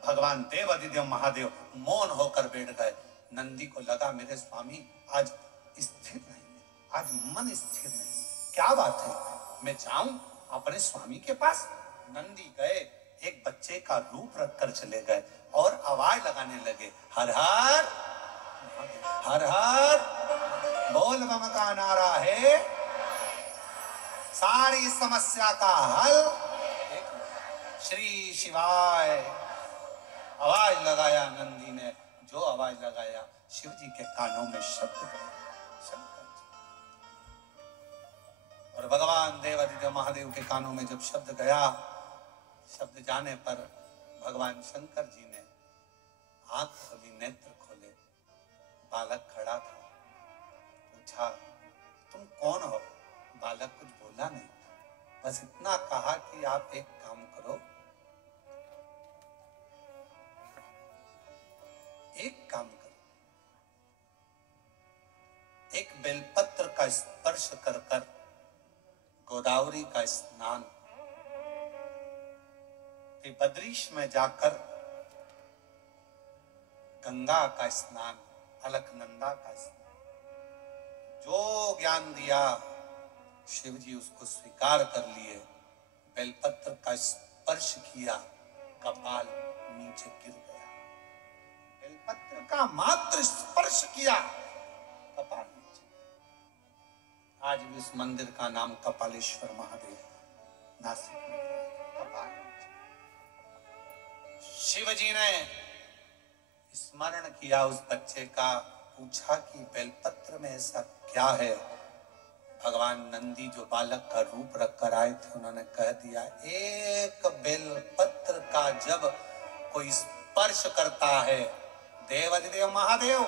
भगवान देवाधिदेव महादेव मौन होकर बैठ गए। नंदी को लगा मेरे स्वामी आज स्थिर नहीं है, आज मन स्थिर नहीं, क्या बात है, मैं जाऊं अपने स्वामी के पास। नंदी गए, एक बच्चे का रूप रखकर चले गए और आवाज लगाने लगे, हर हर हर हर बोल बम का नारा है सारी समस्या का हल। श्री शिवाय आवाज लगाया नंदी ने। जो आवाज लगाया शिव जी के कानों में शब्द गया, शंकर जी। और भगवान देवाधिदेव महादेव के कानों में जब शब्द गया, शब्द जाने पर भगवान शंकर जी ने आंख खोली, नेत्र खोले। बालक खड़ा था, पूछा तुम कौन हो? बालक कुछ बोला नहीं, बस इतना कहा कि आप एक काम करो, एक काम करो, एक बेलपत्र का स्पर्श कर कर गोदावरी का स्नान, फिर बद्रीश में जाकर गंगा का स्नान, अलकनंदा का स्नान। जो ज्ञान दिया शिव जी उसको स्वीकार कर लिए। बेलपत्र का स्पर्श किया, कपाल नीचे गिर गया। बेलपत्र का मात्र स्पर्श किया, कपाल नीचे। आज भी उस मंदिर का नाम कपालेश्वर महादेव, नासिक में कपाल नीचे। शिव जी ने स्मरण किया उस बच्चे का, पूछा कि बेलपत्र में ऐसा क्या है? भगवान नंदी जो बालक का रूप रखकर आए थे उन्होंने कह दिया, एक बेलपत्र का जब कोई स्पर्श करता है देवाधिदेव महादेव,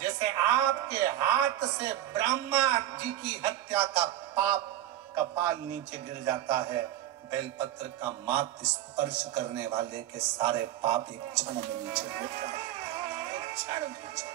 जैसे आपके हाथ से ब्रह्मा जी की हत्या का पाप कपाल नीचे गिर जाता है, बेलपत्र का मात्र स्पर्श करने वाले के सारे पाप एक क्षण में नीचे गिर जाते हैं, एक क्षण में नीचे।